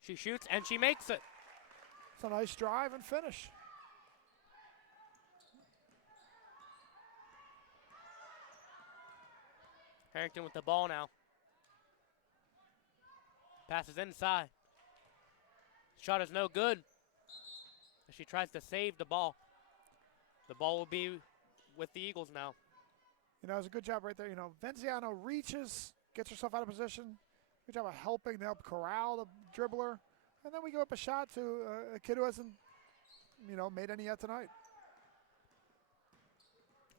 She shoots and she makes it. It's a nice drive and finish. Harrington with the ball now. Passes inside. Shot is no good. She tries to save the ball. The ball will be with the Eagles now. You know, it was a good job right there. You know, Venziano reaches, gets herself out of position. Good job of helping to help corral the dribbler. And then we give up a shot to a kid who hasn't, you know, made any yet tonight.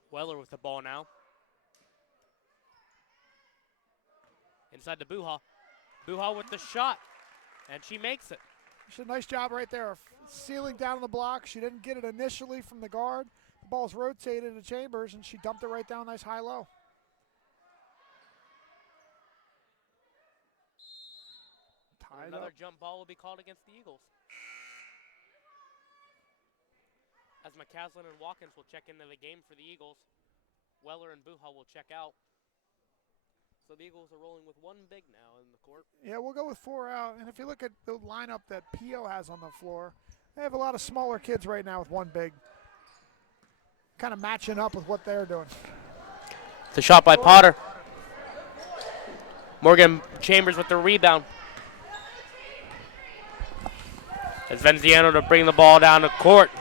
Weller with the ball now. Inside to Buha. Buha with the shot. And she makes it. She did a nice job right there, sealing down on the block. She didn't get it initially from the guard. The ball's rotated to Chambers, and she dumped it right down, nice high-low. Another jump ball will be called against the Eagles. As McCaslin and Watkins will check into the game for the Eagles, Weller and Buha will check out. So the Eagles are rolling with one big now in the court. Yeah, we'll go with 4 out. And if you look at the lineup that P.O. has on the floor, they have a lot of smaller kids right now with one big. Kind of matching up with what they're doing. The shot by Potter. Morgan Chambers with the rebound. As Venziano to bring the ball down the court.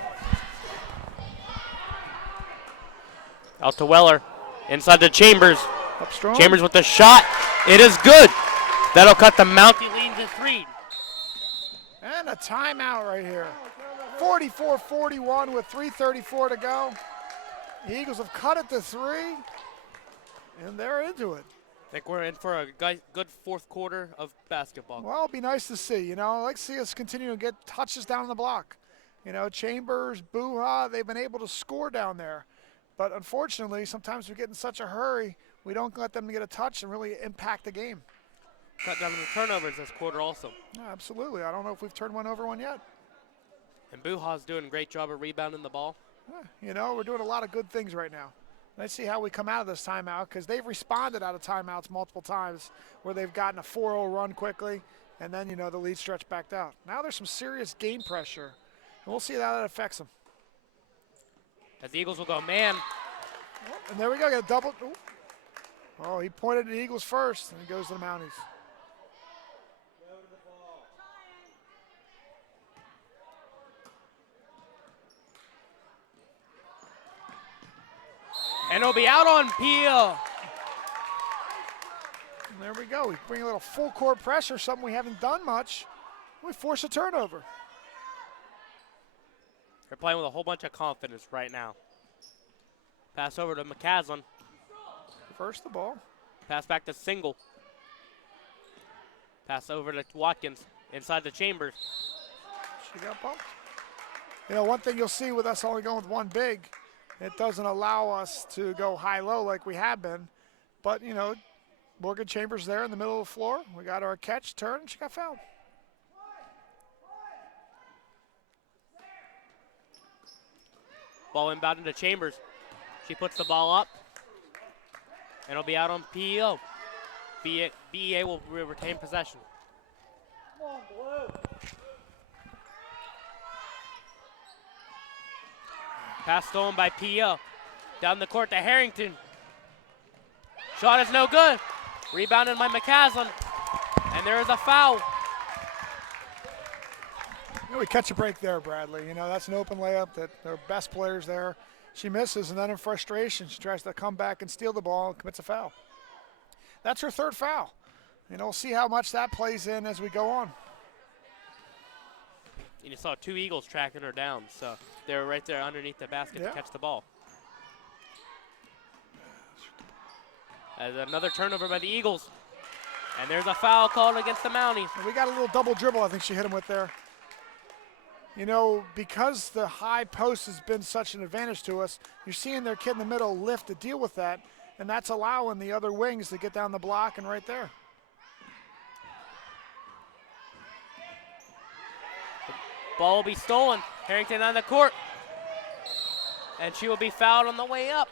Out to Weller. Inside to Chambers. Up strong. Chambers with the shot. It is good. That'll cut the Mountie lead to 3. And a timeout right here. 44-41 with 3:34 to go. The Eagles have cut it to 3, and they're into it. I think we're in for a good fourth quarter of basketball. Well, it'll be nice to see. You know, I'd like to see us continue to get touches down the block. You know, Chambers, Buha, they've been able to score down there. But unfortunately, sometimes we get in such a hurry, we don't let them get a touch and really impact the game. Cut down the turnovers this quarter also. Yeah, absolutely. I don't know if we've turned one over yet. And Buha's doing a great job of rebounding the ball. Yeah, you know, we're doing a lot of good things right now. Let's see how we come out of this timeout, because they've responded out of timeouts multiple times where they've gotten a 4-0 run quickly, and then, you know, the lead stretch backed out. Now there's some serious game pressure, and we'll see how that affects them. As the Eagles will go, man. And there we go, get a double. Ooh. Oh, he pointed at the Eagles first, and he goes to the Mounties. And it'll be out on Peel. And there we go. We bring a little full court pressure, something we haven't done much. We force a turnover. They're playing with a whole bunch of confidence right now. Pass over to McCaslin. First the ball. Pass back to Single. Pass over to Watkins inside the Chambers. She got bumped. You know, one thing you'll see with us only going with one big, it doesn't allow us to go high-low like we have been. But, you know, Morgan Chambers there in the middle of the floor. We got our catch, turn, and she got fouled. Ball inbound into Chambers. She puts the ball up. And it'll be out on PEO. BEA will retain possession. Come on, Blue. Pass stolen by P.O. Down the court to Harrington. Shot is no good. Rebounded by McCaslin. And there is a foul. We catch a break there, Bradley. That's an open layup that their best players there. She misses, and then in frustration, she tries to come back and steal the ball and commits a foul. That's her third foul. We'll see how much that plays in as we go on. You saw 2 Eagles tracking her down, so they were right there underneath the basket to catch the ball. As another turnover by the Eagles. And there's a foul called against the Mounties. And we got a little double dribble I think she hit him with there. Because the high post has been such an advantage to us, you're seeing their kid in the middle lift to deal with that, and that's allowing the other wings to get down the block and right there. Ball will be stolen. Harrington on the court. And she will be fouled on the way up.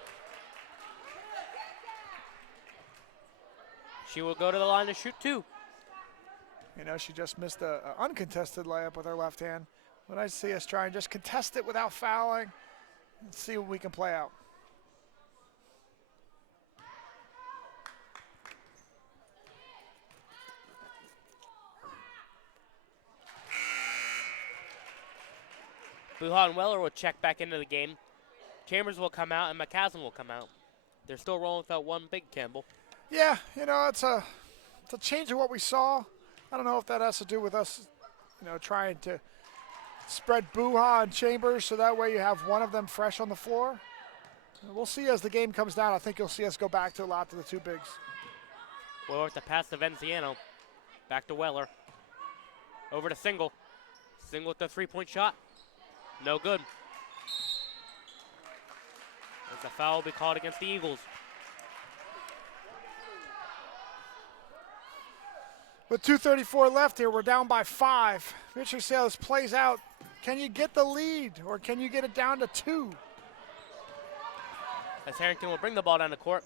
She will go to the line to shoot 2. She just missed an uncontested layup with her left hand. But I see us try and just contest it without fouling and see what we can play out. Buha and Weller will check back into the game. Chambers will come out and McCaslin will come out. They're still rolling without one big Campbell. Yeah, it's a change of what we saw. I don't know if that has to do with us, trying to spread Buha and Chambers so that way you have one of them fresh on the floor. We'll see as the game comes down. I think you'll see us go back to a lot to the 2 bigs. Weller with the pass to Venciano. Back to Weller. Over to Single. Single with the 3-point shot. No good. As the foul will be called against the Eagles. With 2:34 left here, we're down by 5. Richard Sales plays out. Can you get the lead, or can you get it down to 2? As Harrington will bring the ball down the court.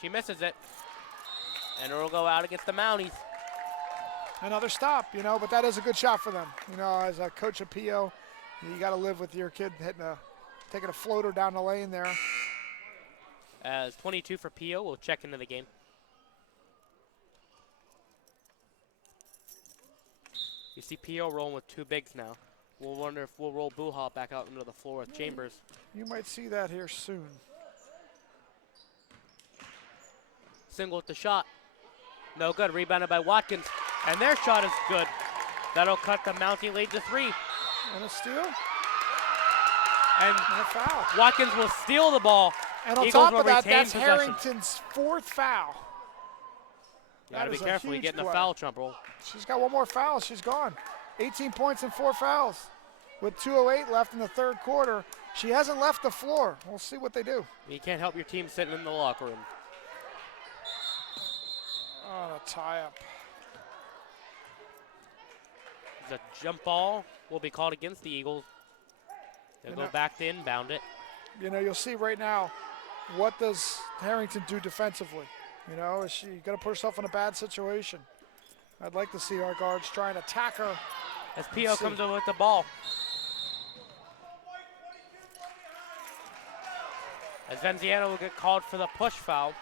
She misses it. And it will go out against the Mounties. Another stop, but that is a good shot for them. As a coach of PO, you got to live with your kid taking a floater down the lane there. As 22 for PO will check into the game. You see PO rolling with 2 bigs now. We'll wonder if we'll roll Buha back out into the floor with Chambers. You might see that here soon. Single with the shot. No good. Rebounded by Watkins. And their shot is good. That'll cut the Mountie lead to 3. And a steal. And a foul. Watkins will steal the ball. And on Eagles top will of that, retain that's possession. Harrington's 4th foul. You gotta be careful. You get in the foul trouble. She's got 1 more foul. She's gone. 18 points and 4 fouls. With 2:08 left in the 3rd quarter, she hasn't left the floor. We'll see what they do. You can't help your team sitting in the locker room. Oh, a tie-up. The jump ball will be called against the Eagles. They'll go back to inbound it. You'll see right now, what does Harrington do defensively? Is she going to put herself in a bad situation? I'd like to see our guards try and attack her. As P.O. comes over with the ball. As Venziano will get called for the push foul.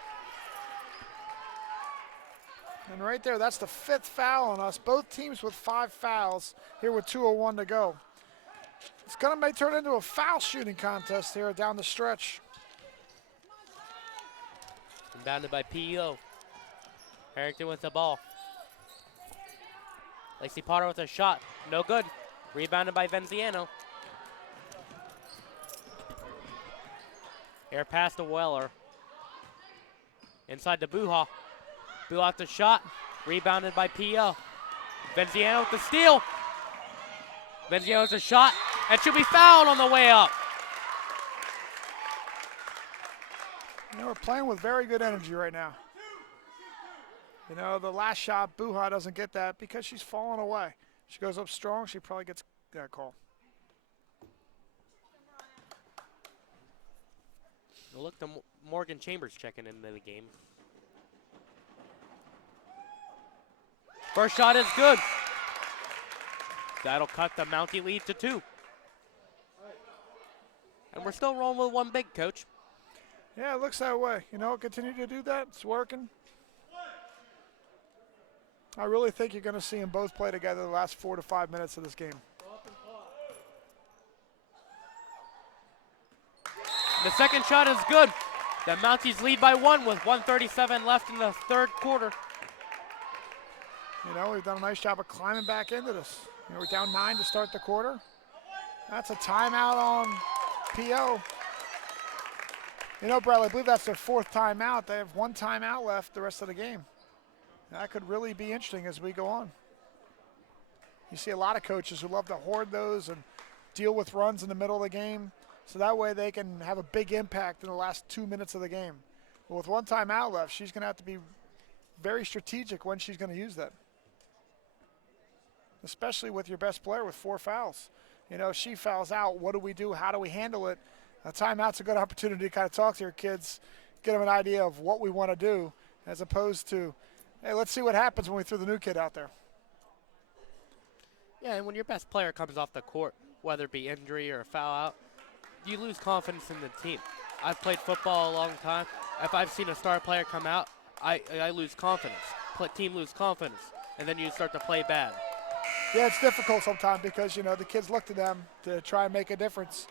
And right there, that's the 5th foul on us. Both teams with 5 fouls here with 2:01 to go. It's going to turn into a foul shooting contest here down the stretch. Inbounded by P.O. Harrington with the ball. Lacey Potter with a shot. No good. Rebounded by Venziano. Air pass to Weller. Inside to Buha. Buha with the shot. Rebounded by P.O. Venziano with the steal. Venziano with a shot. And she'll be fouled on the way up. We're playing with very good energy right now. The last shot, Buha doesn't get that because she's falling away. She goes up strong, she probably gets that call. Look to Morgan Chambers checking into the game. First shot is good. That'll cut the Mountie lead to 2. And we're still rolling with one big, Coach. Yeah, it looks that way. You know, continue to do that. It's working. I really think you're going to see them both play together the last 4 to 5 minutes of this game. The second shot is good. The Mounties lead by 1 with 1:37 left in the third quarter. You know, we've done a nice job of climbing back into this. You know, we're down 9 to start the quarter. That's a timeout on PO. You know, Bradley, I believe that's their 4th timeout. They have 1 timeout left the rest of the game. That could really be interesting as we go on. You see a lot of coaches who love to hoard those and deal with runs in the middle of the game, so that way they can have a big impact in the last 2 minutes of the game. But with 1 timeout left, she's going to have to be very strategic when she's going to use that, especially with your best player with 4 fouls. You know, if she fouls out, what do we do? How do we handle it? A timeout's a good opportunity to kind of talk to your kids, get them an idea of what we want to do, as opposed to, hey, let's see what happens when we throw the new kid out there. Yeah, and when your best player comes off the court, whether it be injury or a foul out, you lose confidence in the team. I've played football a long time. If I've seen a star player come out, I lose confidence. Team lose confidence, and then you start to play bad. Yeah, it's difficult sometimes because, you know, the kids look to them to try and make a difference.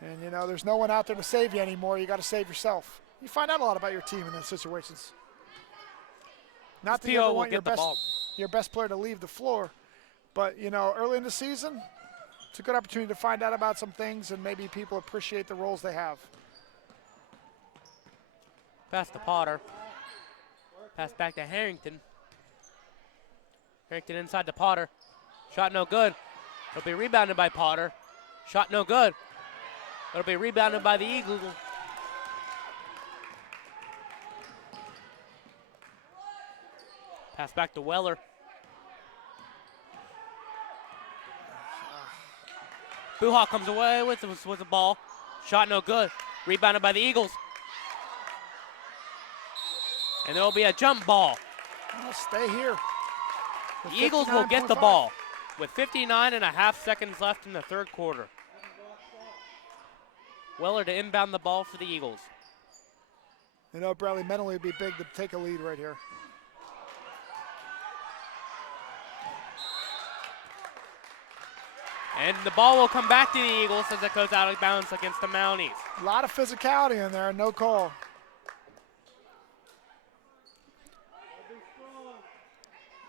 And, you know, there's no one out there to save you anymore. You got to save yourself. You find out a lot about your team in those situations. Not that you ever want your best player to leave the floor, but, you know, early in the season, it's a good opportunity to find out about some things and maybe people appreciate the roles they have. Pass to Potter. Pass back to Harrington. Harrington inside to Potter. Shot no good. It'll be rebounded by Potter. Shot no good. It'll be rebounded by the Eagles. Pass back to Weller. Buha comes away with the ball. Shot no good. Rebounded by the Eagles. And there will be a jump ball. I'll stay here. The Eagles will get the ball with 59.5 seconds left in the third quarter. Weller to inbound the ball for the Eagles. You know, Bradley, mentally it'd be big to take a lead right here. And the ball will come back to the Eagles as it goes out of bounds against the Mounties. A lot of physicality in there, no call.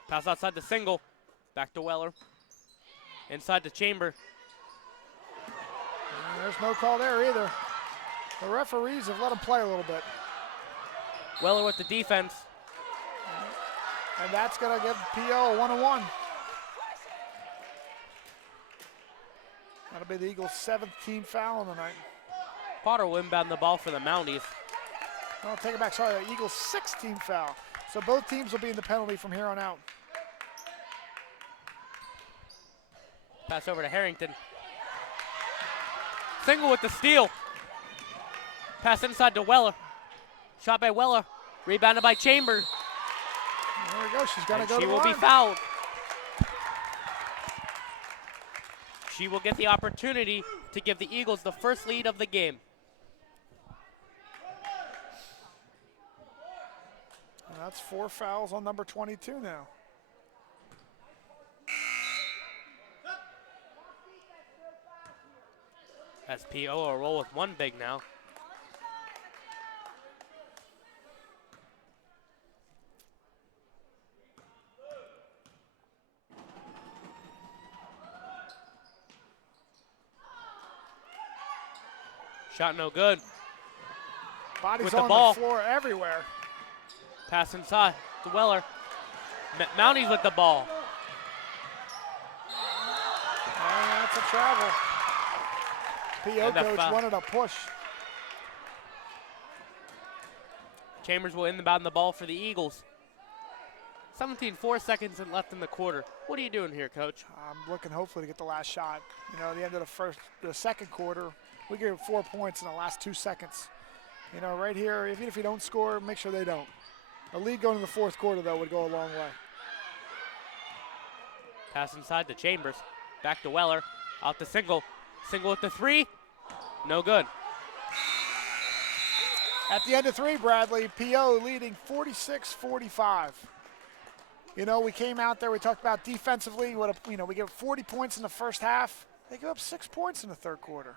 Pass outside the single. Back to Weller. Inside the Chamber. And there's no call there either. The referees have let him play a little bit. Weller with the defense. And that's going to give PO a 1-on-1. That'll be the Eagles' 7th team foul on the night. Potter will inbound the ball for the Mounties. I'll take it back. Sorry, the Eagles' 6th team foul. So both teams will be in the penalty from here on out. Pass over to Harrington. Single with the steal. Pass inside to Weller. Shot by Weller. Rebounded by Chamber. There we go. She's going to go to the line. She will be fouled. She will get the opportunity to give the Eagles the first lead of the game. And that's 4 fouls on number 22 now. As PO will roll with one big now. Shot no good. Bodies with on the ball. The floor everywhere. Pass inside to Weller. Mounties with the ball. And that's a travel. PO coach wanted a push. Chambers will inbound the ball for the Eagles. 4 seconds left in the quarter. What are you doing here, Coach? I'm looking hopefully to get the last shot. You know, at the end of the second quarter, we get 4 points in the last 2 seconds. You know, right here, even if you don't score, make sure they don't. A lead going to the fourth quarter, though, would go a long way. Pass inside to Chambers. Back to Weller. Out to Single. Single with the 3. No good. At the end of 3, Bradley, PO leading 46-45. You know, we came out there, we talked about defensively, we gave 40 points in the first half. They gave up 6 points in the third quarter.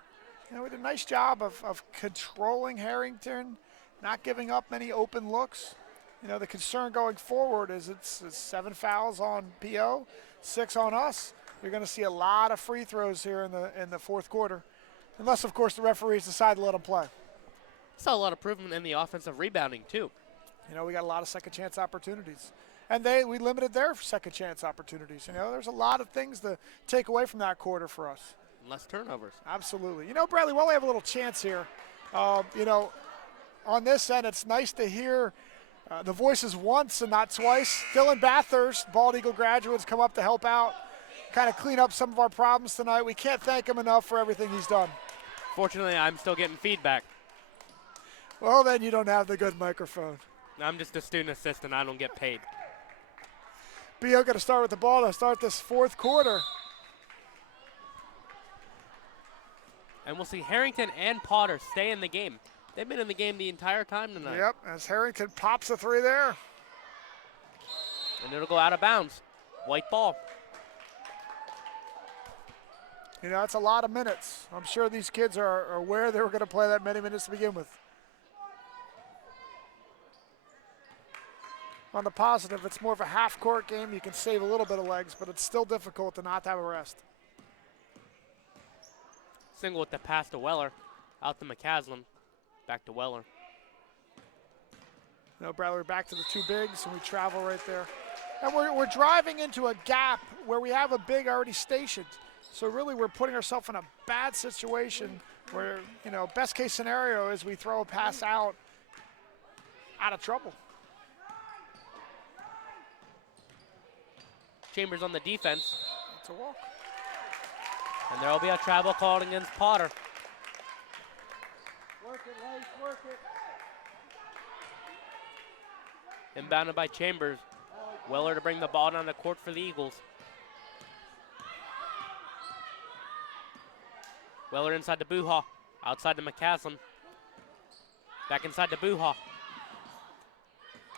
You know, we did a nice job of controlling Harrington, not giving up many open looks. You know, the concern going forward is it's 7 fouls on PO, 6 on us. You're going to see a lot of free throws here in the fourth quarter, unless, of course, the referees decide to let them play. Saw a lot of improvement in the offensive rebounding, too. You know, we got a lot of second chance opportunities. And we limited their second chance opportunities. You know, there's a lot of things to take away from that quarter for us. Less turnovers. Absolutely. You know, Bradley, while we have a little chance here, you know, on this end, it's nice to hear the voices once and not twice. Dylan Bathurst, Bald Eagle graduates, come up to help out, kind of clean up some of our problems tonight. We can't thank him enough for everything he's done. Fortunately, I'm still getting feedback. Well, then you don't have the good microphone. I'm just a student assistant. I don't get paid. BO got to start with the ball to start this fourth quarter. And we'll see Harrington and Potter stay in the game. They've been in the game the entire time tonight. Yep, as Harrington pops a 3 there. And it'll go out of bounds. White ball. You know, that's a lot of minutes. I'm sure these kids are aware they were going to play that many minutes to begin with. On the positive, it's more of a half-court game. You can save a little bit of legs, but it's still difficult to not have a rest. Single with the pass to Weller. Out to McCaslin. Back to Weller. You know, Bradley, we're back to the 2 bigs, and we travel right there. And we're driving into a gap where we have a big already stationed. So really we're putting ourselves in a bad situation where, you know, best case scenario is we throw a pass out of trouble. Chambers on the defense. It's a walk. And there will be a travel called against Potter. Work it, Lace, work it. Inbounded by Chambers. Weller to bring the ball down the court for the Eagles. Weller inside to Buha. Outside to McCaslin. Back inside to Buha.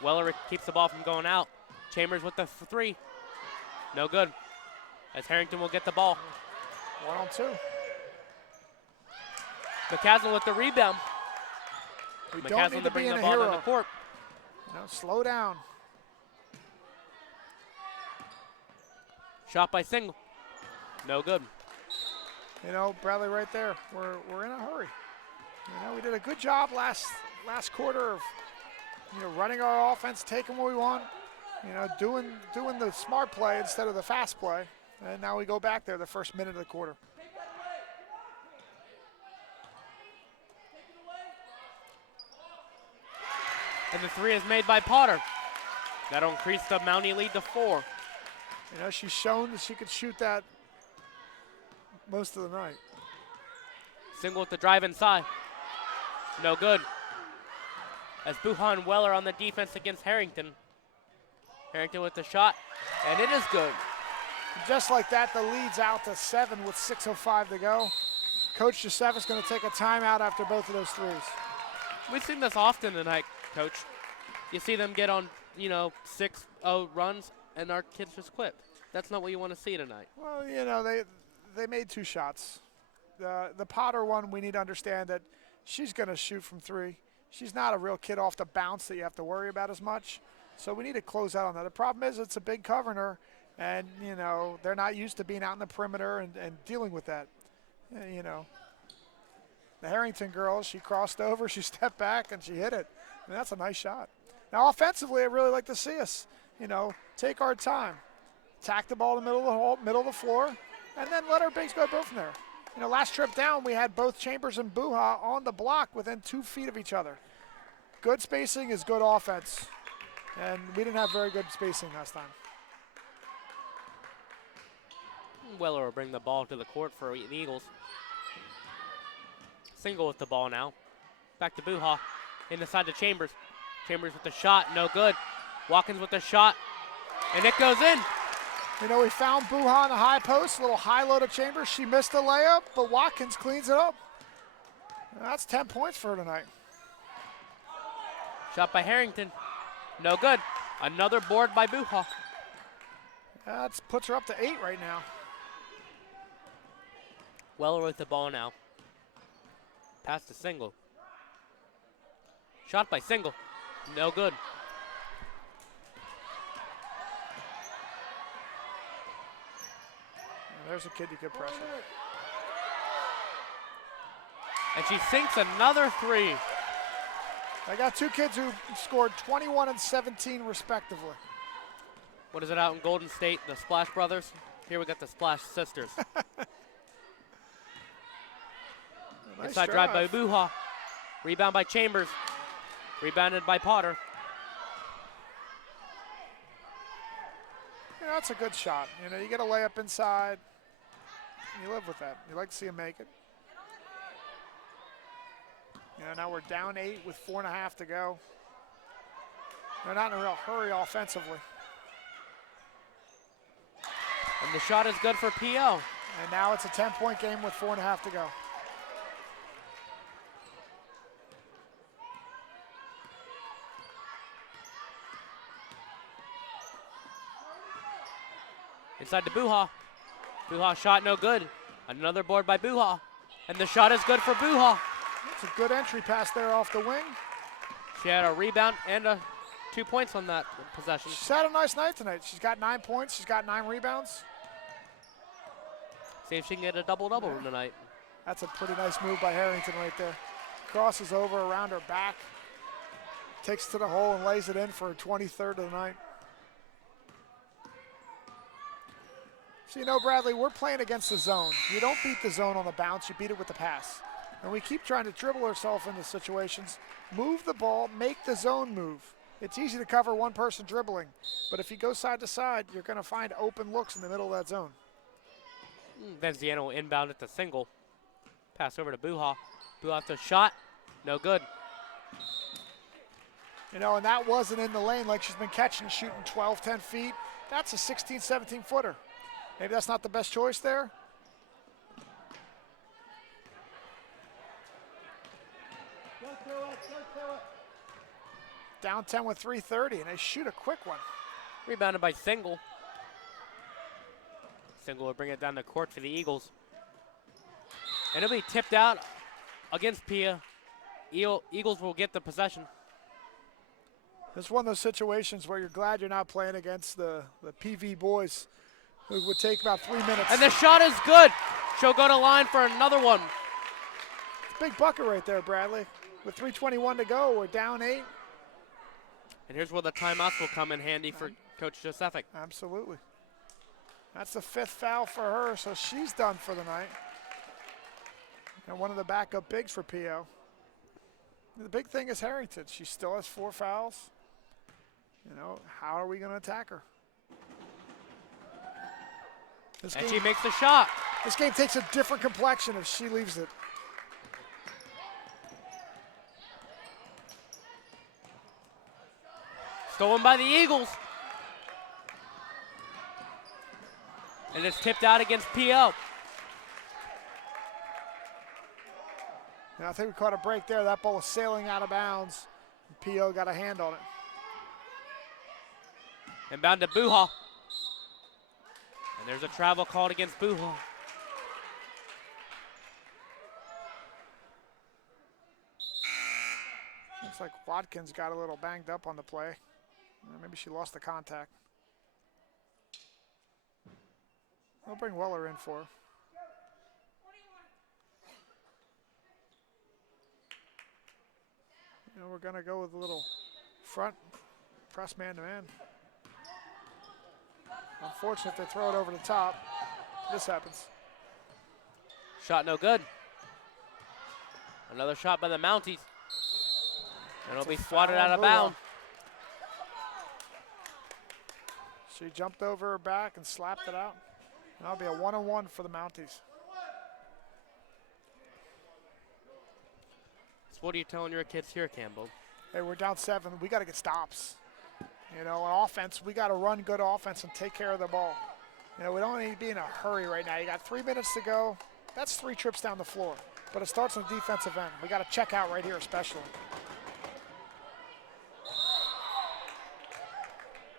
Weller keeps the ball from going out. Chambers with the 3. No good. As Harrington will get the ball. 1 on 2. McCaslin with the rebound. We don't need to bring be in the a ball hero. down the court. No, slow down. Shot by Single. No good. You know, Bradley, right there, we're in a hurry. You know, we did a good job last quarter of, you know, running our offense, taking what we want, you know, doing the smart play instead of the fast play. And now we go back there the first minute of the quarter. And the 3 is made by Potter. That'll increase the Mountie lead to 4. You know, she's shown that she could shoot that most of the night. Single with the drive inside. No good. As Buha and Weller on the defense against Harrington. Harrington with the shot, and it is good. Just like that, the lead's out to 7 with 6:05 to go. Coach Joseph is going to take a timeout after both of those 3s. We've seen this often tonight, Coach. You see them get on, you know, 6-0 runs, and our kids just quit. That's not what you want to see tonight. Well, you know, they made 2 shots. The Potter one, we need to understand that she's going to shoot from 3. She's not a real kid off the bounce that you have to worry about as much. So we need to close out on that. The problem is it's a big covering her, and, you know, they're not used to being out in the perimeter and dealing with that. You know, the Harrington girl, she crossed over, she stepped back, and she hit it. I mean, that's a nice shot. Now, offensively, I'd really like to see us, you know, take our time, attack the ball in the middle of the floor, and then let our bigs go both from there. You know, last trip down, we had both Chambers and Buha on the block within 2 feet of each other. Good spacing is good offense, and we didn't have very good spacing last time. Weller will bring the ball to the court for the Eagles. Single with the ball now. Back to Buha. In the side to Chambers. Chambers with the shot, no good. Watkins with the shot, and it goes in. You know, we found Buha on the high post, a little high low to Chambers. She missed the layup, but Watkins cleans it up. That's 10 points for her tonight. Shot by Harrington. No good. Another board by Buha. That puts her up to 8 right now. Weller with the ball now. Pass to Single. Shot by Single. No good. There's a kid you could pressure. And she sinks another 3. I got 2 kids who scored 21 and 17 respectively. What is it out in Golden State? The Splash Brothers? Here we got the Splash Sisters. Nice Inside drive by Buha. Rebound by Chambers. Rebounded by Potter. Yeah, that's a good shot. You know, you get a layup inside. You live with that. You like to see him make it. You know, now we're down 8 with 4.5 to go. They're not in a real hurry offensively. And the shot is good for PO. And now it's a 10-point game with 4.5 to go. Inside to Buha. Buha shot no good. Another board by Buha. And the shot is good for Buha. It's a good entry pass there off the wing. She had a rebound and 2 points on that possession. She's had a nice night tonight. She's got 9 points. She's got 9 rebounds. See if she can get a double-double tonight. That's a pretty nice move by Harrington right there. Crosses over around her back. Takes to the hole and lays it in for her 23rd of the night. So, you know, Bradley, we're playing against the zone. You don't beat the zone on the bounce. You beat it with the pass. And we keep trying to dribble ourselves into situations. Move the ball. Make the zone move. It's easy to cover one person dribbling. But if you go side to side, you're going to find open looks in the middle of that zone. Venziano will inbound it to Single. Pass over to Buha. Buha after shot. No good. You know, and that wasn't in the lane like she's been catching, shooting 12, 10 feet. That's a 16, 17-footer. Maybe that's not the best choice there. Down 10 with 3:30, and they shoot a quick one. Rebounded by Single. Single will bring it down the court for the Eagles. And it'll be tipped out against Pia. Eagles will get the possession. It's one of those situations where you're glad you're not playing against the PV boys, who would take about 3 minutes. And the shot is good. She'll go to line for another one. It's a big bucket right there, Bradley. With 3:21 to go, we're down 8. And here's where the timeouts will come in handy for Coach Josephic. Absolutely. That's the 5th foul for her, so she's done for the night. And one of the backup bigs for PO. The big thing is Harrington. She still has 4 fouls. You know, how are we going to attack her? And she makes the shot. This game takes a different complexion if she leaves it. Stolen by the Eagles. And it's tipped out against PO. Now I think we caught a break there. That ball was sailing out of bounds. And PO got a hand on it. Inbound to Buha. And there's a travel called against Buha. Looks like Watkins got a little banged up on the play. Maybe she lost the contact. They'll bring Weller in for her. You know, we're going to go with a little front press man-to-man. Unfortunate they throw it over the top. This happens. Shot no good. Another shot by the Mounties. And it'll be swatted out of bounds. She jumped over her back and slapped it out. And that'll be a 1-on-1 for the Mounties. So what are you telling your kids here, Campbell? Hey, we're down 7. We got to get stops. You know, on offense, we got to run good offense and take care of the ball. You know, we don't need to be in a hurry right now. You got 3 minutes to go. That's 3 trips down the floor. but it starts on the defensive end. We got to check out right here especially.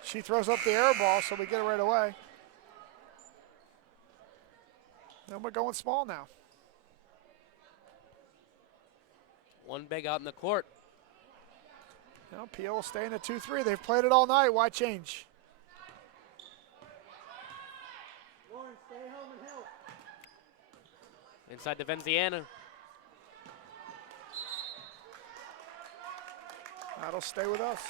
She throws up the air ball, so we get it right away. And we're going small now. One big out in the court. Well, P.O. will stay in the 2-3. They've played it all night. Why change? Lauren, stay home and help. Inside to Venziano. That'll stay with us.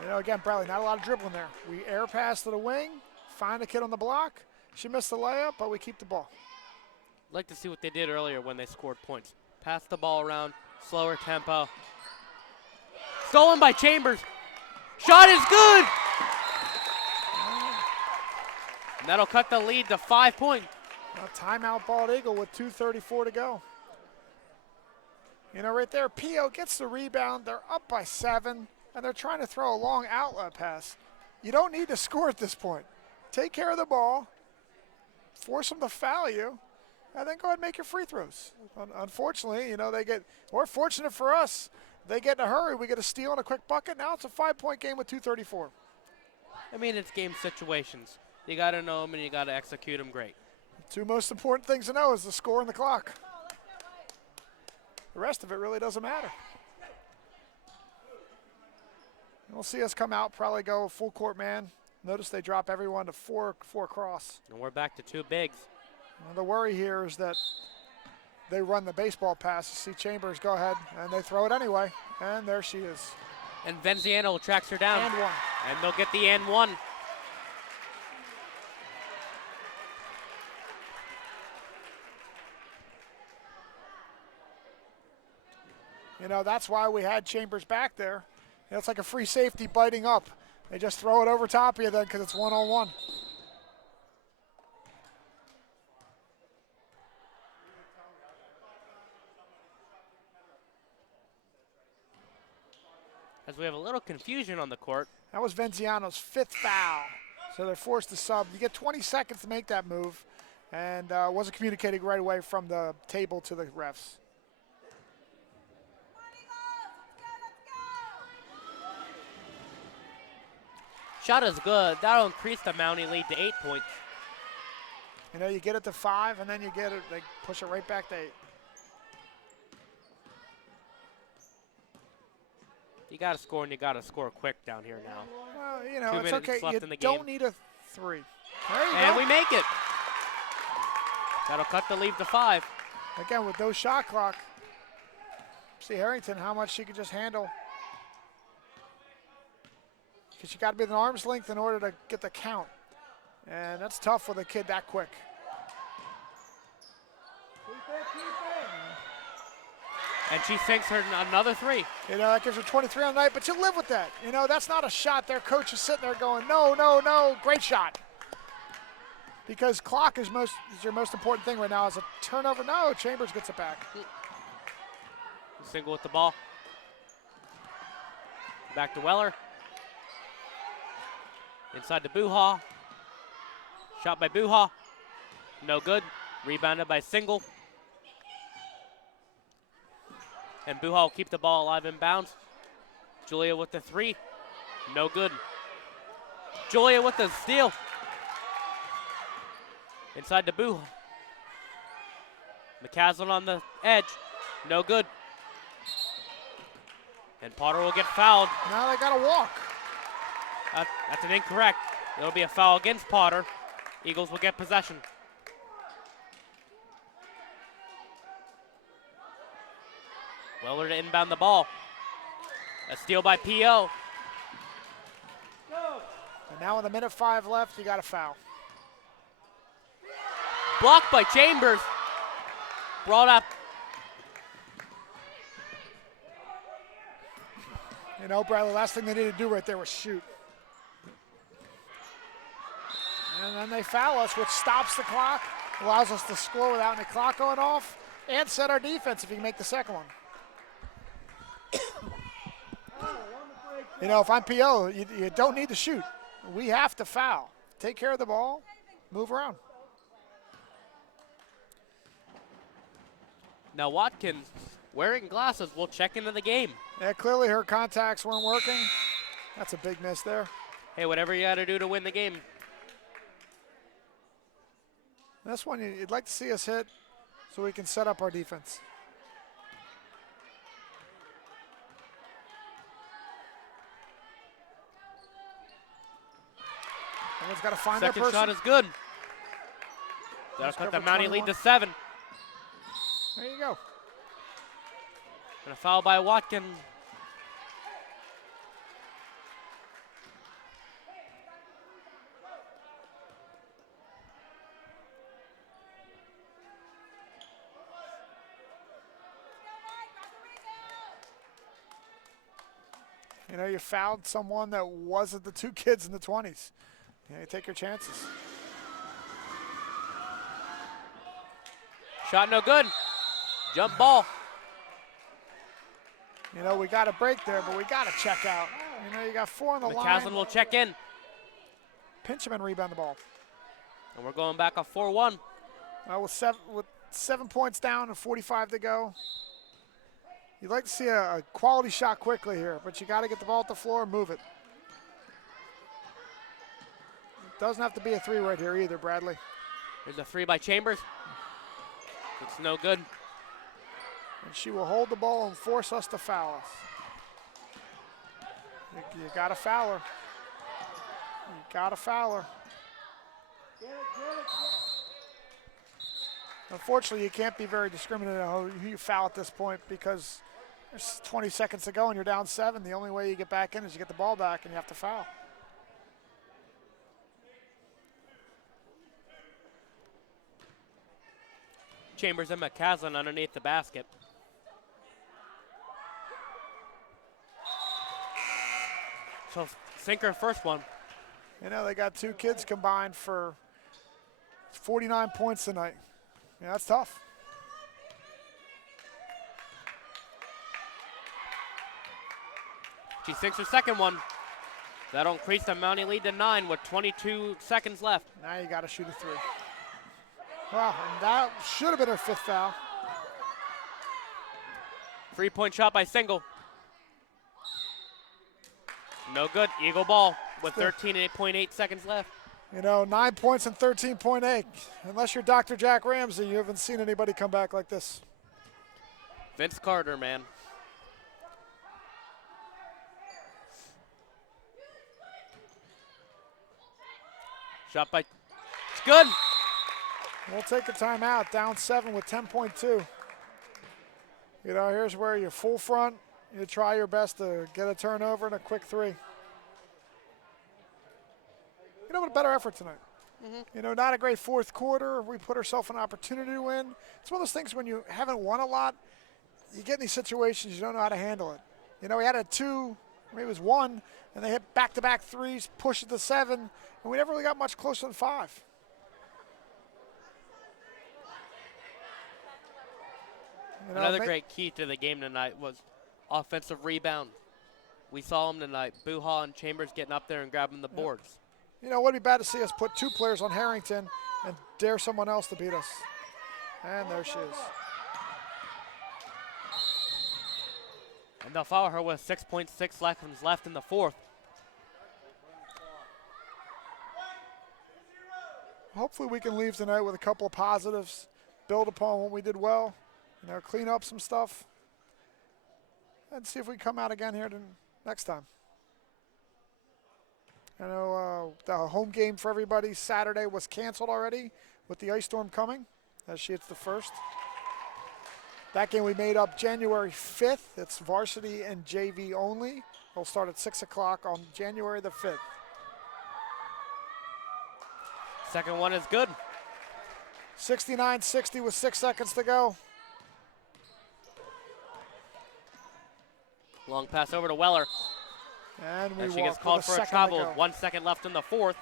You know, again, Bradley, not a lot of dribbling there. We air pass to the wing, find the kid on the block. She missed the layup, but we keep the ball. I'd like to see what they did earlier when they scored points. Pass the ball around, slower tempo. Stolen by Chambers. Shot is good. And that'll cut the lead to 5 points. A timeout bald eagle with 2:34 to go. You know, right there, P.O. gets the rebound. They're up by 7, and they're trying to throw a long outlet pass. You don't need to score at this point. Take care of the ball, force them to foul you, and then go ahead and make your free throws. Unfortunately, you know, or fortunate for us, they get in a hurry. We get a steal and a quick bucket. Now it's a 5-point game with 2:34. I mean, it's game situations. You got to know them and you got to execute them great. Two most important things to know is the score and the clock. The rest of it really doesn't matter. We'll see us come out, probably go full court man. Notice they drop everyone to four cross. And we're back to 2 bigs. Well, the worry here is that they run the baseball pass. You see Chambers go ahead, and they throw it anyway. And there she is. And Venziano tracks her down. And one. And they'll get the and one. You know, that's why we had Chambers back there. You know, it's like a free safety biting up. They just throw it over top of you then because it's one-on-one. As we have a little confusion on the court. That was Venziano's 5th foul. So they're forced to sub. You get 20 seconds to make that move. And wasn't communicating right away from the table to the refs. Shot is good. That'll increase the Mountie lead to 8 points. You know, you get it to 5, and then you get it, they push it right back to 8. You got to score, and you got to score quick down here now. Well, you know, 2 it's minutes okay. left You in the don't game. need a 3. There you And go. we make it. That'll cut the lead to 5. Again, with no shot clock. See Harrington, how much she can just handle. Because you got to be at an arm's length in order to get the count. And that's tough with a kid that quick. And she sinks her another 3. You know, that gives her 23 on the night, but you live with that. You know, that's not a shot. Their coach is sitting there going, no, no, no, great shot. Because clock is your most important thing right now. Is a turnover. No, Chambers gets it back. Single with the ball. Back to Weller. Inside to Buha. Shot by Buha. No good. Rebounded by Single. And Buha will keep the ball alive inbounds. Julia with the 3. No good. Julia with the steal. Inside to Buha. McCaslin on the edge. No good. And Potter will get fouled. Now they got to walk. That's an incorrect. It'll be a foul against Potter. Eagles will get possession. Weller to inbound the ball. A steal by P.O. And now with 1:05 left, you got a foul. Blocked by Chambers. Brought up. You know, Bradley, last thing they needed to do right there was shoot. And then they foul us, which stops the clock, allows us to score without any clock going off, and set our defense if you can make the second one. You know, if I'm P.O., you don't need to shoot. We have to foul. Take care of the ball, move around. Now Watkins, wearing glasses, will check into the game. Yeah, clearly her contacts weren't working. That's a big miss there. Hey, whatever you got to do to win the game. This one you'd like to see us hit so we can set up our defense. Everyone's got to find their Second person. shot is good. That'll Let's cut go the for Mountie 21. lead to 7. There you go. And a foul by Watkins. You know, you fouled someone that wasn't the two kids in the 20s. You know, you take your chances. Shot no good. Jump ball. You know, we got a break there, but we got to check out. You know, you got 4 on the line. McCaslin will check in. Pinch him and rebound the ball. And we're going back up 4-1. With 7 points down and 45 to go. You'd like to see a quality shot quickly here, but you got to get the ball at the floor and move it. It doesn't have to be a 3 right here either, Bradley. There's a 3 by Chambers. It's no good. And she will hold the ball and force us to foul us. You got to foul her. You got to foul her. Unfortunately, you can't be very discriminating on who you foul at this point because there's 20 seconds to go and you're down 7. The only way you get back in is you get the ball back and you have to foul. Chambers and McCaslin underneath the basket. So sinker first one. You know, they got 2 kids combined for 49 points tonight. Yeah, that's tough. She sinks her second one. That'll increase the Mountie lead to 9 with 22 seconds left. Now you got to shoot a 3. Wow, and that should have been her 5th foul. 3-point shot by Single. No good. Eagle ball with 13.8 seconds left. You know, 9 points and 13.8. Unless you're Dr. Jack Ramsey, you haven't seen anybody come back like this. Vince Carter, man. Shot by, it's good. We'll take a timeout, down 7 with 10.2. You know, here's where you're full front. You try your best to get a turnover and a quick 3. You know, what a better effort tonight. You know, not a great fourth quarter. We put ourselves an opportunity to win. It's one of those things when you haven't won a lot, you get in these situations, you don't know how to handle it. You know, we had a 2, maybe it was 1, and they hit back-to-back 3s, push it to 7, and we never really got much closer than 5. You know, Another great key to the game tonight was offensive rebound. We saw them tonight. Buha and Chambers getting up there and grabbing the boards. You know, it would be bad to see us put 2 players on Harrington and dare someone else to beat us. And there she is. And they'll foul her with 6.6 seconds left in the 4th. Hopefully we can leave tonight with a couple of positives, build upon what we did well, you know, clean up some stuff, and see if we come out again here next time. I know the home game for everybody Saturday was canceled already with the ice storm coming as she hits the 1st. That game we made up January 5th. It's varsity and JV only. It'll start at 6 o'clock on January the 5th. Second one is good. 69-60 with 6 seconds to go. Long pass over to Weller. And we As she walk gets called with for a second to travel. go. 1 second left in the 4th.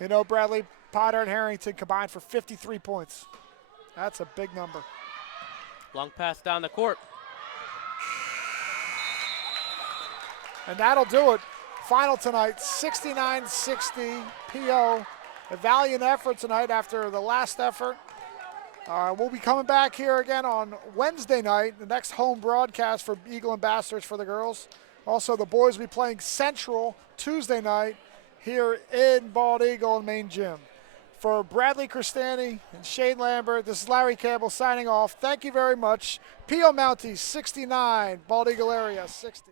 You know, Bradley, Potter and Harrington combined for 53 points. That's a big number. Long pass down the court. And that'll do it. Final tonight, 69-60 PO. A valiant effort tonight after the last effort. We'll be coming back here again on Wednesday night, the next home broadcast for Eagle Ambassadors for the girls. Also, the boys will be playing Central Tuesday night here in Bald Eagle in Main Gym. For Bradley Cristani and Shane Lambert, this is Larry Campbell signing off. Thank you very much. P.O. Mounties 69, Bald Eagle area 60.